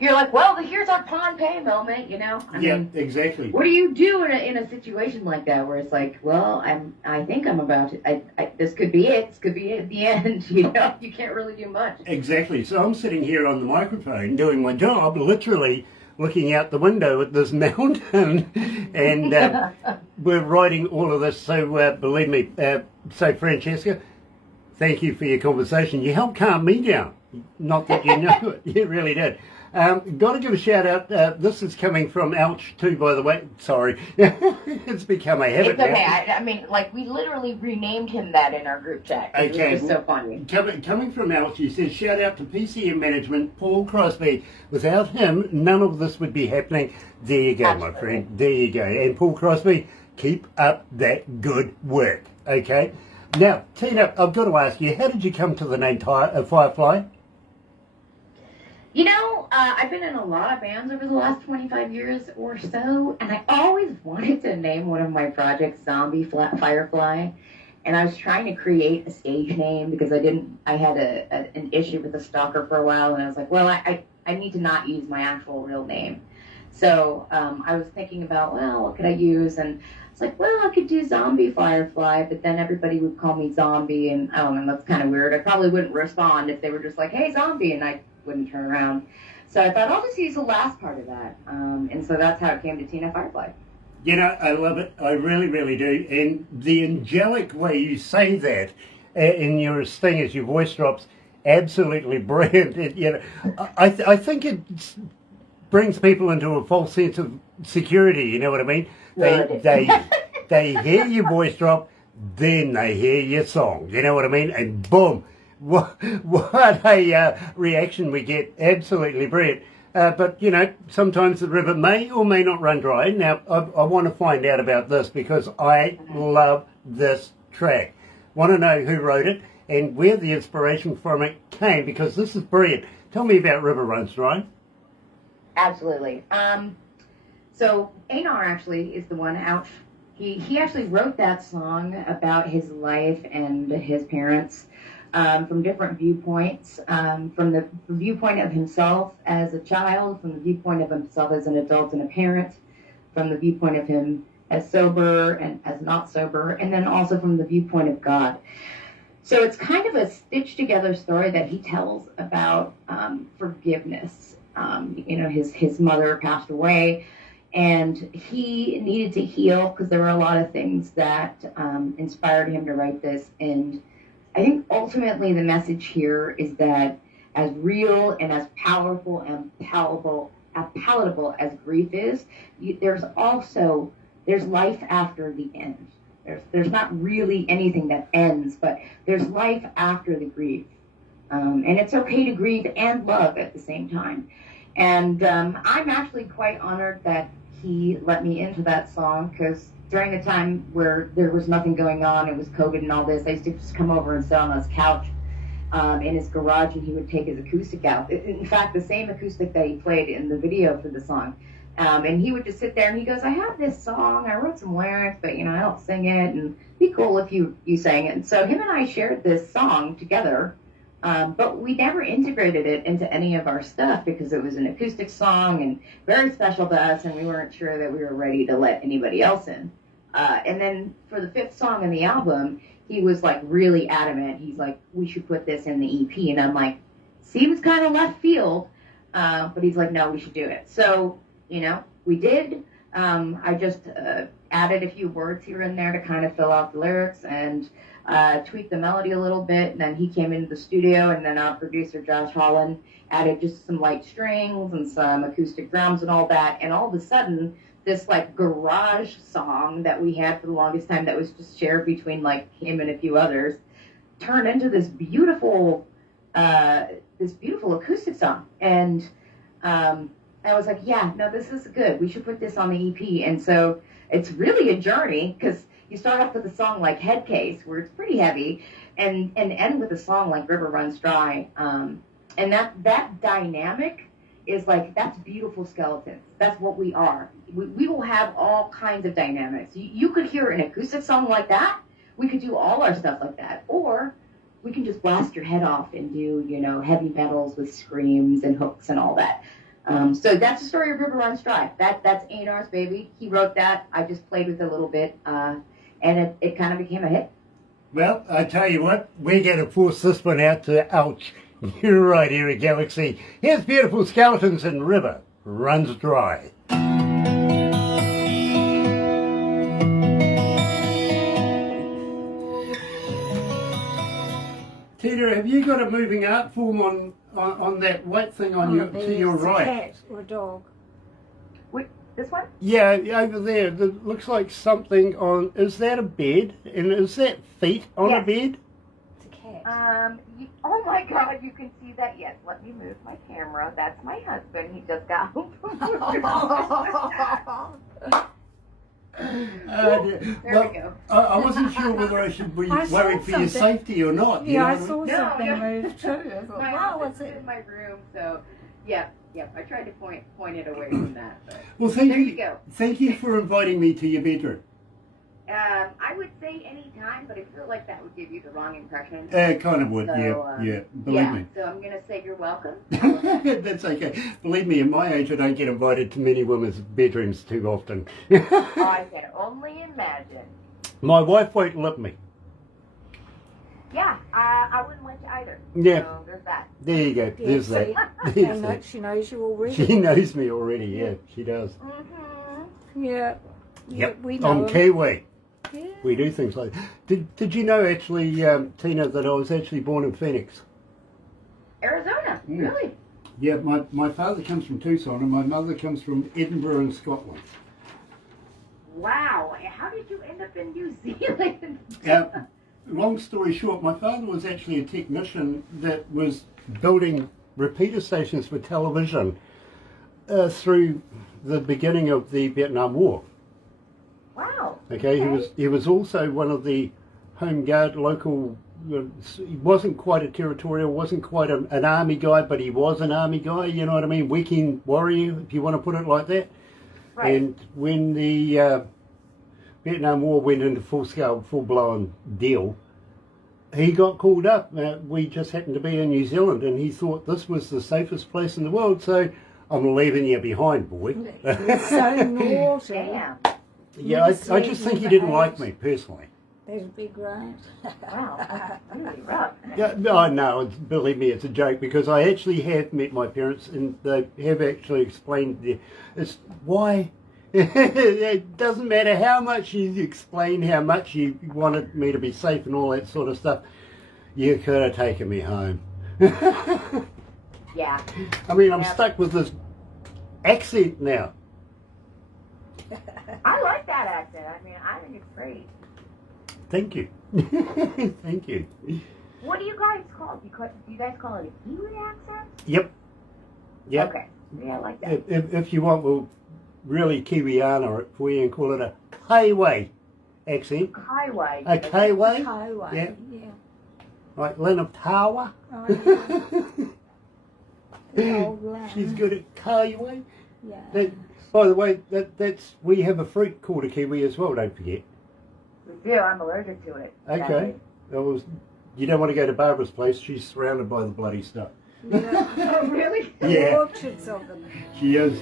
You're like, well, here's our Pompeii moment, you know? I mean, exactly. what do you do in a situation like that where it's like, well, I think I'm about to, this could be it. This could be it at the end, you know? You can't really do much. Exactly. So I'm sitting here on the microphone doing my job, literally looking out the window at this mountain, and we're writing all of this. So believe me, so Francesca, thank you for your conversation. You helped calm me down. Not that you know it, you really did. Got to give a shout out. This is coming from Ouch too, by the way. Sorry, it's become a habit. It's okay. I mean, like, we literally renamed him that in our group chat. Okay, it was so funny. Coming from Ouch, he says, shout out to PCM management, Paul Crosby. Without him, none of this would be happening. There you go, Absolutely. my friend. There you go. And Paul Crosby, keep up that good work. Okay. Now, Tina, I've got to ask you, how did you come to the name Firefly? You know, I've been in a lot of bands over the last 25 years or so, and I always wanted to name one of my projects Firefly, and I was trying to create a stage name because I had an issue with a stalker for a while, and I was like, well, I need to not use my actual real name. So I was thinking about, well, what could I use? And it's like, well, I could do Zombie Firefly, but then everybody would call me Zombie, and I don't know, that's kind of weird. I probably wouldn't respond if they were just like, hey, Zombie, and I wouldn't turn around. So I thought I'll just use the last part of that. And so that's how it came to Tina Firefly. You know, I love it. I really, really do. And the angelic way you say that in your sting as your voice drops, absolutely brilliant. You know, I think it brings people into a false sense of security. You know what I mean? They hear your voice drop, then they hear your song. You know what I mean? And boom. What a reaction we get. Absolutely brilliant. But, you know, sometimes the river may or may not run dry. Now, I want to find out about this because I love this track. Want to know who wrote it and where the inspiration from it came, because this is brilliant. Tell me about River Runs Dry. Absolutely. So Einar actually is the one out. He actually wrote that song about his life and his parents. From different viewpoints, from the viewpoint of himself as a child, from the viewpoint of himself as an adult and a parent, from the viewpoint of him as sober and as not sober, and then also from the viewpoint of God. So it's kind of a stitched together story that he tells about forgiveness. You know, his mother passed away, and he needed to heal because there were a lot of things that inspired him to write this. And I think ultimately the message here is that as real and as powerful and palatable as grief is, there's life after the end. There's not really anything that ends, but there's life after the grief. And it's okay to grieve and love at the same time. And I'm actually quite honored that he let me into that song, because during the time where there was nothing going on, it was COVID and all this, I used to just come over and sit on his couch in his garage, and he would take his acoustic out. In fact, the same acoustic that he played in the video for the song. And he would just sit there and he goes, I have this song, I wrote some lyrics, but I don't sing it, and it'd be cool if you sang it. And so him and I shared this song together, but we never integrated it into any of our stuff because it was an acoustic song and very special to us, and we weren't sure that we were ready to let anybody else in. And then for the 5th song in the album, he was like really adamant. He's like, we should put this in the EP. And I'm like, seems kind of left field, but he's like, no, we should do it. So, we did. I just added a few words here and there to kind of fill out the lyrics and tweak the melody a little bit. And then he came into the studio, and then our producer, Josh Holland, added just some light strings and some acoustic drums and all that. And all of a sudden, this like garage song that we had for the longest time that was just shared between like him and a few others turned into this beautiful acoustic song. And I was like, yeah, no, this is good. We should put this on the EP. And so it's really a journey because you start off with a song like Head Case, where it's pretty heavy, and end with a song like River Runs Dry. And that dynamic is like, that's beautiful skeletons. That's what we are. We will have all kinds of dynamics. You could hear an acoustic song like that. We could do all our stuff like that. Or we can just blast your head off and do, heavy metals with screams and hooks and all that. So that's the story of River Runs Dry. That's A&R's baby. He wrote that. I just played with it a little bit, and it kind of became a hit. Well, I tell you what, we're going to force this one out to ouch. You're right here at Galaxy. Here's beautiful skeletons and River Runs Dry. Tina, have you got a moving art form on that white thing on to your right? A cat or a dog. Wait, this one? Yeah, over there. That looks like something on. Is that a bed? And is that feet on a bed? It's a cat. Oh my God, you can see that. Yes, let me move my camera. That's my husband. He just got home from There we go. I wasn't sure whether I should be worried for your safety or not. Yeah, I know? saw something move too. I thought, My wow, husband's what's it? in my room, so yeah. I tried to point it away from that. But Well, thank there you. you go. Thank you for inviting me to your bedroom. I would say any time, but I feel like that would give you the wrong impression. Kind of would, So, yeah. Believe me. So I'm gonna say you're welcome. That's okay. Believe me, at my age, I don't get invited to many women's bedrooms too often. I can only imagine. My wife won't lip me. Yeah, I wouldn't want you either. Yeah. So there's that. There you go. Yeah, There's see? that. They There's know, that. she knows you already. She knows me already. Yeah, she does. Mm-hmm. Yeah. Yep. We know. I'm them. Kiwi. Yeah. We do things like Did you know actually, Tina, that I was actually born in Phoenix? Arizona, Mm. really? Yeah, my father comes from Tucson and my mother comes from Edinburgh in Scotland. Wow. How did you end up in New Zealand? Long story short, my father was actually a technician that was building repeater stations for television through the beginning of the Vietnam War. Wow. Okay, he was also one of the home guard local. He wasn't quite a territorial, wasn't quite an army guy, but he was an army guy. You know what I mean? Weekend warrior, if you want to put it like that. Right. And when the Vietnam War went into full-scale, full-blown deal, he got called up. We just happened to be in New Zealand, and he thought this was the safest place in the world. So I'm leaving you behind, boy. It's so naughty. Damn. Yeah, I just think he didn't like me personally. There's a big range. Wow. Really rough. Yeah, no, believe me, it's a joke because I actually have met my parents and they have actually explained it's why. It doesn't matter how much you explain how much you wanted me to be safe and all that sort of stuff. You could have taken me home. Yeah. I mean, I'm stuck with this accent now. I like that accent. I mean, I think it's great. Thank you. Thank you. What do you guys call it? Do you guys call it a Kiwi accent? Yep. Okay. Yeah, I like that. If you want, we'll really Kiwiana it for you and call it a Kiwi accent. Kiwi. A Kiwi? Highway. Yeah. Yeah. Like Lynn of Tawa. Oh, yeah. The old land. She's good at Kiwi. Yeah. By the way, we have a fruit called a kiwi as well, don't forget. We do. I'm allergic to it. Okay. You don't want to go to Barbara's place. She's surrounded by the bloody stuff. Yeah. Oh, really? Yeah. Orchards of them. She is.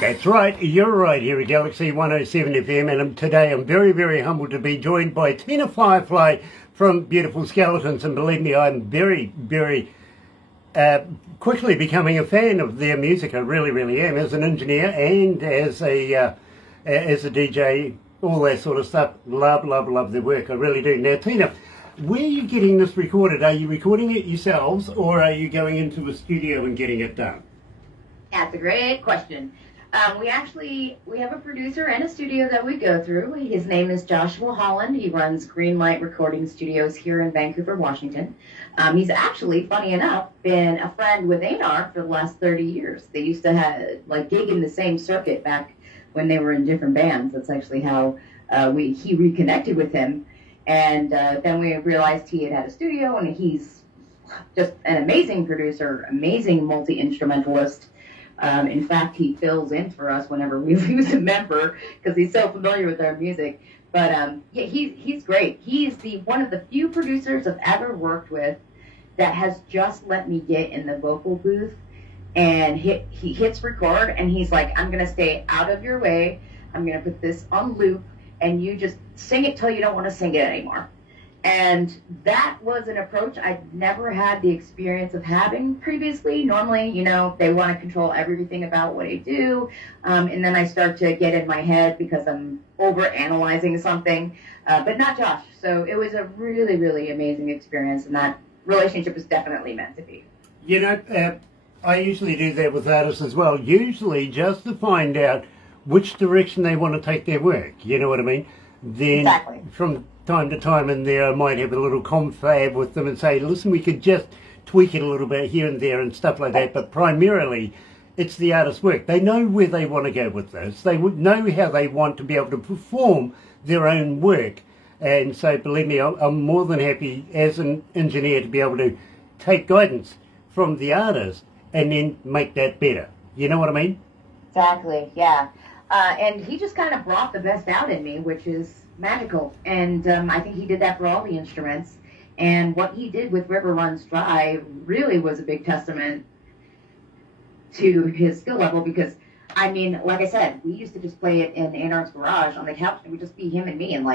That's right, you're right here at Galaxy 107 FM, and today I'm very, very humbled to be joined by Tina Firefly from Beautiful Skeletons, and believe me, I'm very, very quickly becoming a fan of their music. I really, really am, as an engineer and as a DJ, all that sort of stuff. Love, love, love their work, I really do. Now, Tina, where are you getting this recorded? Are you recording it yourselves, or are you going into a studio and getting it done? That's a great question. We have a producer and a studio that we go through. His name is Joshua Holland. He runs Greenlight Recording Studios here in Vancouver, Washington. He's actually, funny enough, been a friend with Anar for the last 30 years. They used to gig in the same circuit back when they were in different bands. That's actually how he reconnected with him. And then we realized he had a studio, and he's just an amazing producer, amazing multi-instrumentalist. In fact, he fills in for us whenever we lose a member because he's so familiar with our music. But yeah, he's great. He's one of the few producers I've ever worked with that has just let me get in the vocal booth and he hits record and he's like, I'm going to stay out of your way. I'm going to put this on loop and you just sing it till you don't want to sing it anymore. And that was an approach I'd never had the experience of having previously. Normally, they want to control everything about what I do. And then I start to get in my head because I'm over-analyzing something. But not Josh. So it was a really, really amazing experience. And that relationship is definitely meant to be. I usually do that with artists as well. Usually just to find out which direction they want to take their work. You know what I mean? Then Exactly. From time to time in there I might have a little confab with them and say, listen, we could just tweak it a little bit here and there and stuff like that, but primarily it's the artist's work. They know where they want to go with this. They would know how they want to be able to perform their own work, and so believe me, I'm more than happy as an engineer to be able to take guidance from the artist and then make that better. You know what I mean? Exactly, yeah. And he just kind of brought the best out in me, which is magical. And I think he did that for all the instruments. And what he did with River Runs Dry really was a big testament to his skill level because, I mean, like I said, we used to just play it in Anar's garage on the couch, and it would just be him and me, and,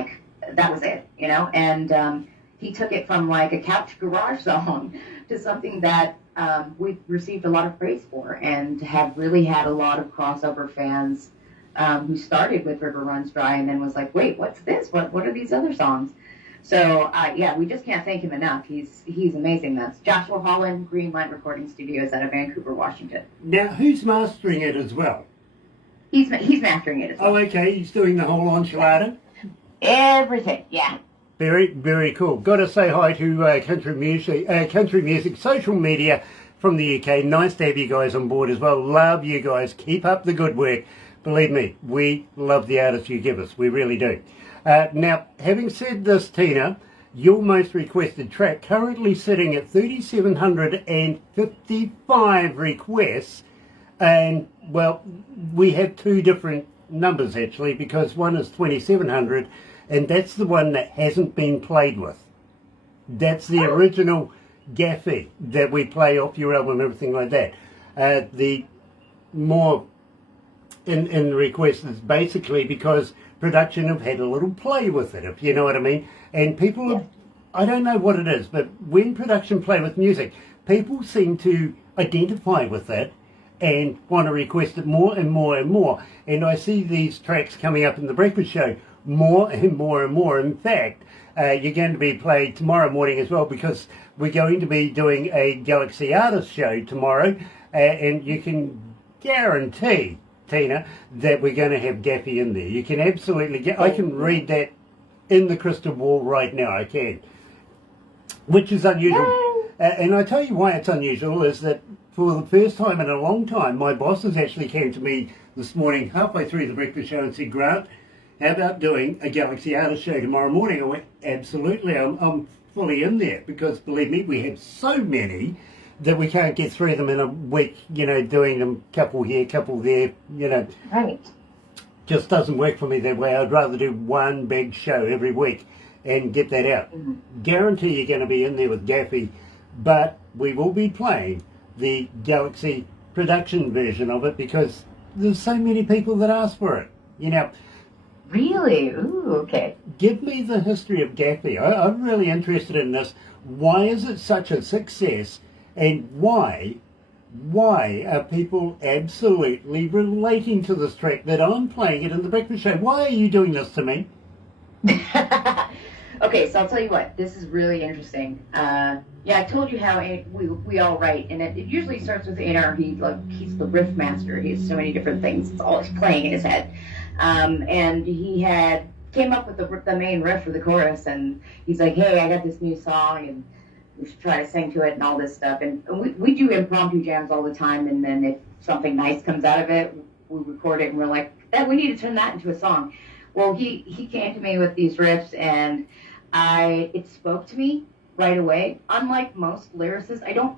that was it, And he took it from, a couch garage song to something that we've received a lot of praise for and have really had a lot of crossover fans who started with River Runs Dry and then was like, wait, what's this? What are these other songs? So, yeah, we just can't thank him enough. He's amazing. That's Joshua Holland, Greenlight Recording Studios out of Vancouver, Washington. Now, who's mastering it as well? He's mastering it as well. Oh, okay. He's doing the whole enchilada? Everything, yeah. Very, very cool. Got to say hi to Country Music Social Media from the UK. Nice to have you guys on board as well. Love you guys. Keep up the good work. Believe me, we love the artists you give us. We really do. Now, having said this, Tina, your most requested track, currently sitting at 3,755 requests. And, well, we have two different numbers, actually, because one is 2,700, and that's the one that hasn't been played with. That's the original Gaffy that we play off your album and everything like that. The more in the request is basically because production have had a little play with it, if you know what I mean. And people have, I don't know what it is, but when production play with music, people seem to identify with it and want to request it more and more and more. And I see these tracks coming up in the breakfast show more and more and more. In fact, you're going to be played tomorrow morning as well, because we're going to be doing a Galaxy Artist show tomorrow, and you can guarantee, Tina, that we're going to have Gaffy in there. You can absolutely I can read that in the crystal ball right now. I can. which is unusual. Yay! And I tell you why it's unusual is that for the first time in a long time, my bosses actually came to me this morning, halfway through the breakfast show, and said, Grant, how about doing a Galaxy Artist show tomorrow morning? I went, absolutely, I'm fully in there, because believe me, we have so many that we can't get through them in a week, you know, doing them couple here, couple there, you know. Right. Just doesn't work for me that way. I'd rather do one big show every week and get that out. Guarantee you're going to be in there with Gaffy, but we will be playing the Galaxy production version of it because there's so many people that ask for it. You know, Really? Ooh, okay. give me the history of Gaffy. I'm really interested in this. Why is it such a success, and why are people absolutely relating to this track that I'm playing it in the breakfast show? Why are you doing this to me? Okay, so I'll tell you what. This is really interesting. Yeah, I told you how we all write, and it usually starts with A&R. He's the riff master. He has so many different things. It's always playing in his head. And he came up with the main riff for the chorus, and he's like, hey, I got this new song, and we should try to sing to it and all this stuff. And we do impromptu jams all the time, and then if something nice comes out of it, we record it, and we're like, we need to turn that into a song. Well, he came to me with these riffs, and it spoke to me right away. Unlike most lyricists, I don't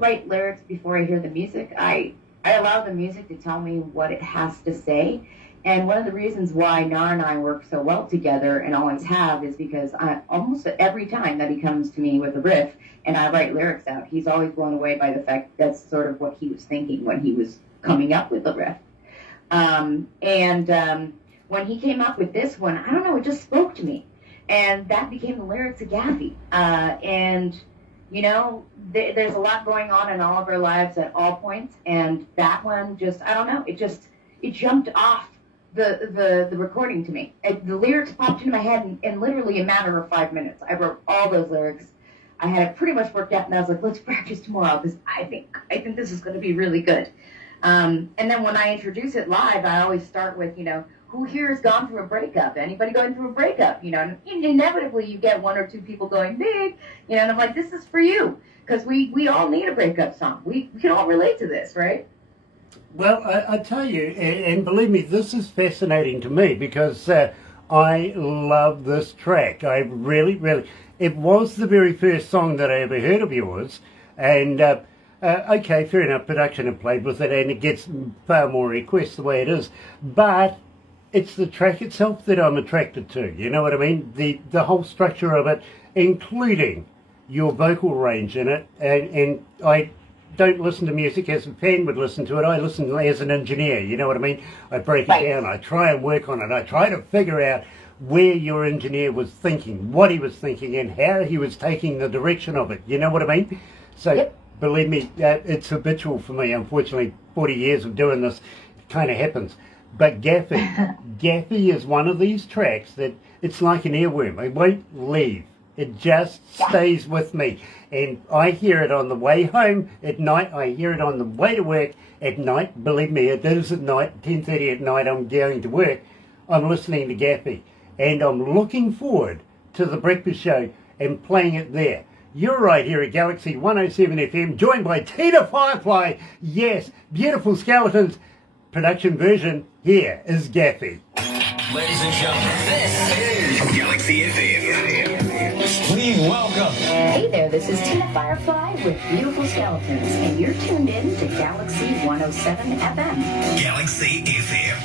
write lyrics before I hear the music. I allow the music to tell me what it has to say. And one of the reasons why Nar and I work so well together and always have is because almost every time that he comes to me with a riff and I write lyrics out, he's always blown away by the fact that's sort of what he was thinking when he was coming up with the riff. When he came up with this one, I don't know, it just spoke to me. And that became the lyrics of Gaffy. And, you know, there's a lot going on in all of our lives at all points. And that one just, I don't know, it jumped off the recording to me. The lyrics popped into my head in literally a matter of 5 minutes. I wrote all those lyrics. I had it pretty much worked out, and I was like, let's practice tomorrow because I think this is going to be really good. And then when I introduce it live, I always start with, you know, who here has gone through a breakup? Anybody going through a breakup? You know, and inevitably you get one or two people going big, you know, and I'm like, this is for you because we all need a breakup song. We can all relate to this, right? Well, I tell you, and believe me, this is fascinating to me because I love this track. I really, it was the very first song that I ever heard of yours, and okay, fair enough, production have played with it, and it gets far more requests the way it is, but it's the track itself that I'm attracted to, you know what I mean? The whole structure of it, including your vocal range in it, and I don't listen to music as a fan would listen to it. I listen as an engineer, you know what I mean? I break it down, I try and work on it, I try to figure out where your engineer was thinking, what he was thinking, and how he was taking the direction of it, you know what I mean? So, believe me, it's habitual for me, unfortunately, 40 years of doing this, it kind of happens. But Gaffy is one of these tracks that it's like an earworm, it won't leave. It just stays with me. And I hear it on the way home at night. I hear it on the way to work at night. Believe me, it is at night, 10:30 at night, I'm going to work. I'm listening to Gaffy. And I'm looking forward to the breakfast show and playing it there. You're right here at Galaxy 107 FM, joined by Tina Firefly. Yes, beautiful skeletons. Production version, here is Gaffy. Ladies and gentlemen, this is Galaxy FM. Please welcome. Hey there, this is Tina Firefly with Beautiful Skeletons, and you're tuned in to Galaxy 107 FM. Galaxy FM.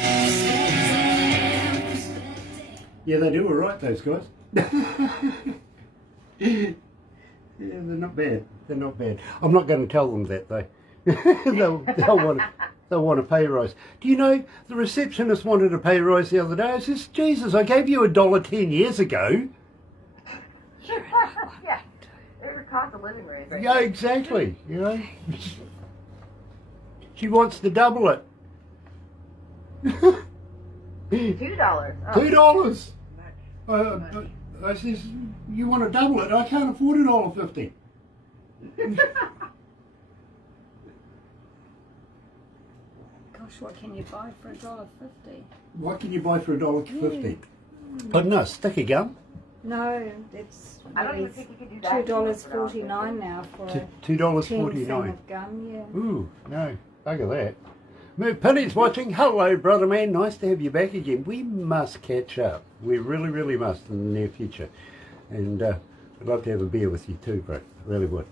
Yeah, they do all right, those guys. Yeah, they're not bad. They're not bad. I'm not going to tell them that, though. They'll want a pay rise. Do you know, the receptionist wanted a pay rise the other day. I says, Jesus, I gave you $1 10 years ago. Yeah, it would cost a living wage. Right? Yeah, exactly. You know, she wants to double it. $2. $2. I says, you want to double it? I can't afford $1.50. Gosh, what can you buy for $1.50? What can you buy for $1.50? I don't know, a stick of gum. No, it's I don't even think you could do that. $2.49 now for a 10 $2.49. thing of gum, yeah. Ooh, no, bugger that. Penny's watching. Hello, brother man. Nice to have you back again. We must catch up. We really, really must in the near future. And I'd love to have a beer with you too, bro. Really would.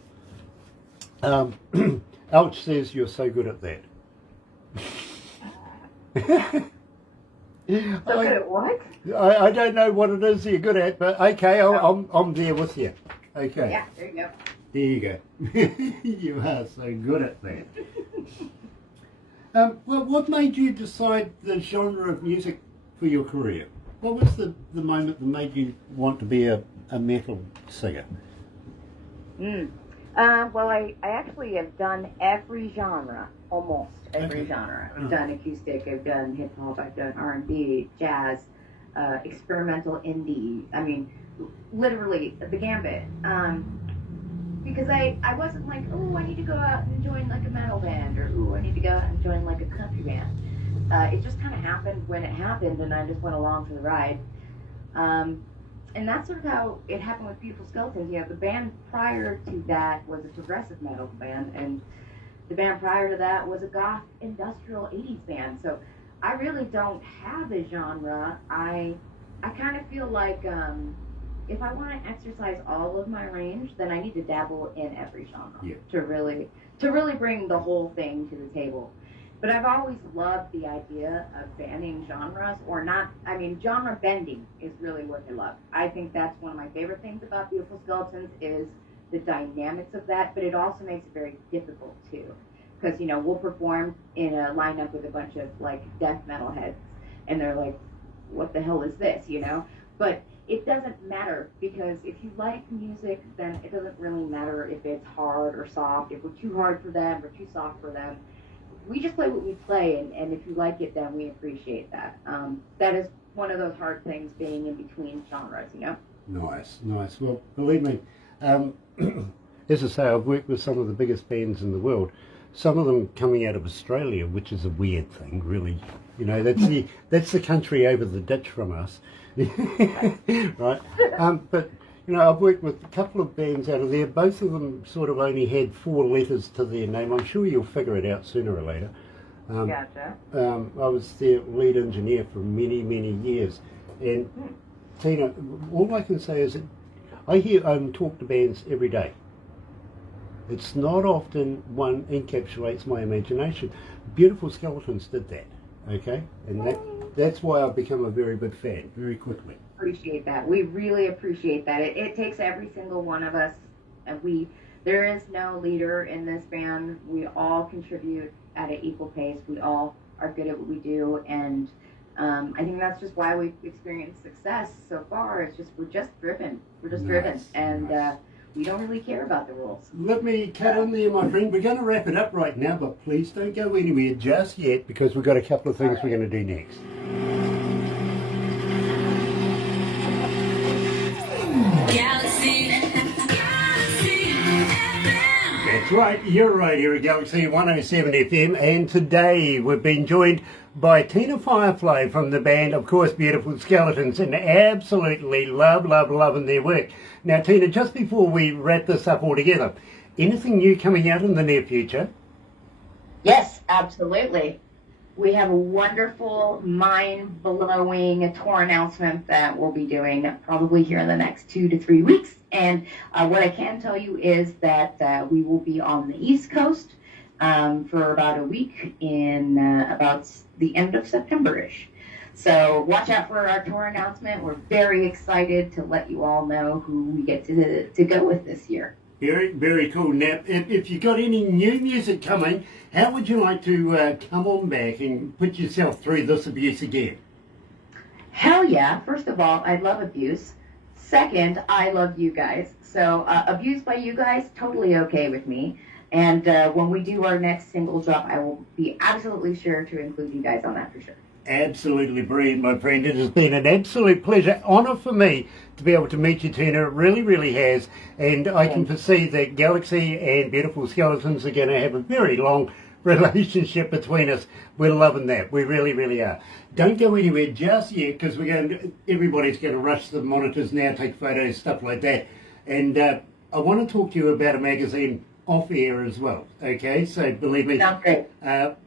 Ouch says you're so good at that. So good at what? I don't know what it is you're good at, but okay, I'm there with you. Okay. Yeah, there you go. There you go. You are so good at that. Well, what made you decide the genre of music for your career? What was the moment that made you want to be a metal singer? Well, I actually have done every genre, almost every genre. I've done acoustic, I've done hip hop, I've done R&B, jazz, experimental indie. I mean, literally the gambit. Because I wasn't like, oh, I need to go out and join like a metal band, or oh, I need to go out and join like a country band. It just kind of happened when it happened, and I just went along for the ride. And that's sort of how it happened with Beautiful Skeletons. You know, the band prior to that was a progressive metal band, and the band prior to that was a goth industrial 80s band. So I really don't have a genre. I kind of feel like if I want to exercise all of my range, then I need to dabble in every genre to really bring the whole thing to the table. But I've always loved the idea of banning genres, or not. I mean, genre bending is really what I love. I think that's one of my favorite things about Beautiful Skeletons is the dynamics of that, but it also makes it very difficult too. Because, you know, we'll perform in a lineup with a bunch of like death metal heads, and they're like, what the hell is this, you know? But it doesn't matter, because if you like music, then it doesn't really matter if it's hard or soft, if we're too hard for them or too soft for them. We just play what we play, and if you like it, then we appreciate that. That is one of those hard things, being in between genres, you know? Nice. Well, believe me, as I say, I've worked with some of the biggest bands in the world. Some of them coming out of Australia, which is a weird thing, really. You know, that's the country over the ditch from us, right? But you know, I've worked with a couple of bands out of there. Both of them sort of only had 4 letters to their name. I'm sure you'll figure it out sooner or later. Gotcha. I was their lead engineer for many, many years. And Tina, all I can say is that I hear talk to bands every day. It's not often one encapsulates my imagination. Beautiful Skeletons did that, okay? And that's why I've become a very big fan, very quickly. Appreciate that. We really appreciate that. It takes every single one of us, and there is no leader in this band. We all contribute at an equal pace. We all are good at what we do, and I think that's just why we've experienced success so far. It's just we're just driven. We're just driven, and we don't really care about the rules. Let me cut in there, my friend. We're going to wrap it up right now, but please don't go anywhere just yet, because we've got a couple of things we're going to do next. That's right, you're right here at Galaxy 107 FM, and today we've been joined by Tina Firefly from the band, of course, Beautiful Skeletons, and absolutely loving their work. Now, Tina, just before we wrap this up all together, anything new coming out in the near future? Yes, absolutely. We have a wonderful, mind-blowing tour announcement that we'll be doing probably here in the next 2 to 3 weeks. And what I can tell you is that we will be on the East Coast for about a week in about the end of September-ish. So watch out for our tour announcement. We're very excited to let you all know who we get to go with this year. Very, very cool. Now, if you've got any new music coming, how would you like to come on back and put yourself through this abuse again? Hell yeah. First of all, I love abuse. Second, I love you guys. So abused by you guys, totally okay with me. And when we do our next single drop, I will be absolutely sure to include you guys on that for sure. Absolutely brilliant, my friend. It has been an absolute pleasure, honour for me to be able to meet you, Tina. It really, really has. And I can foresee that Galaxy and Beautiful Skeletons are going to have a very long relationship between us. We're loving that. We really, really are. Don't go anywhere just yet, because everybody's going to rush to the monitors now, take photos, stuff like that. And I want to talk to you about a magazine off air as well. Okay, so believe me,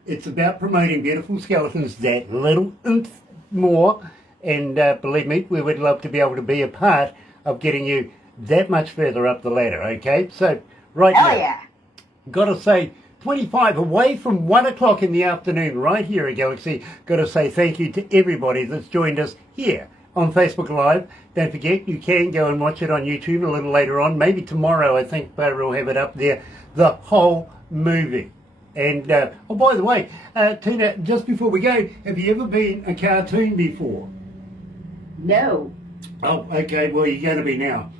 it's about promoting beautiful skeletons that little oomph more. And believe me, we would love to be able to be a part of getting you that much further up the ladder. Okay, so right now, gotta say, 25 away from 1 o'clock in the afternoon right here at Galaxy. Got to say thank you to everybody that's joined us here on Facebook Live. Don't forget, you can go and watch it on YouTube a little later on. Maybe tomorrow, I think Barbara will have it up there, the whole movie. And, oh, by the way, Tina, just before we go, have you ever been a cartoon before? No. Oh, okay, well, you're going to be now.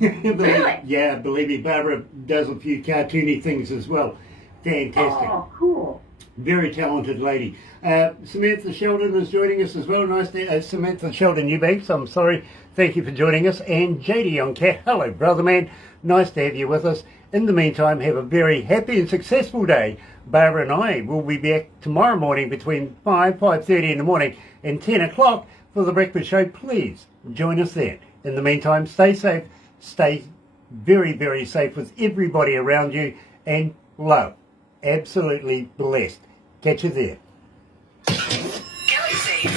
Really? Yeah, believe me, Barbara does a few cartoony things as well. Fantastic. Oh, cool. Very talented lady. Samantha Sheldon is joining us as well. Nice to Samantha Sheldon Eubanks, I'm sorry. Thank you for joining us. And JD on Cat. Hello, brother man. Nice to have you with us. In the meantime, have a very happy and successful day. Barbara and I will be back tomorrow morning between 5:30 in the morning and 10 o'clock for the breakfast show. Please join us there. In the meantime, stay safe. Stay very, very safe with everybody around you, and love. Absolutely blessed. Catch you there. Galaxy.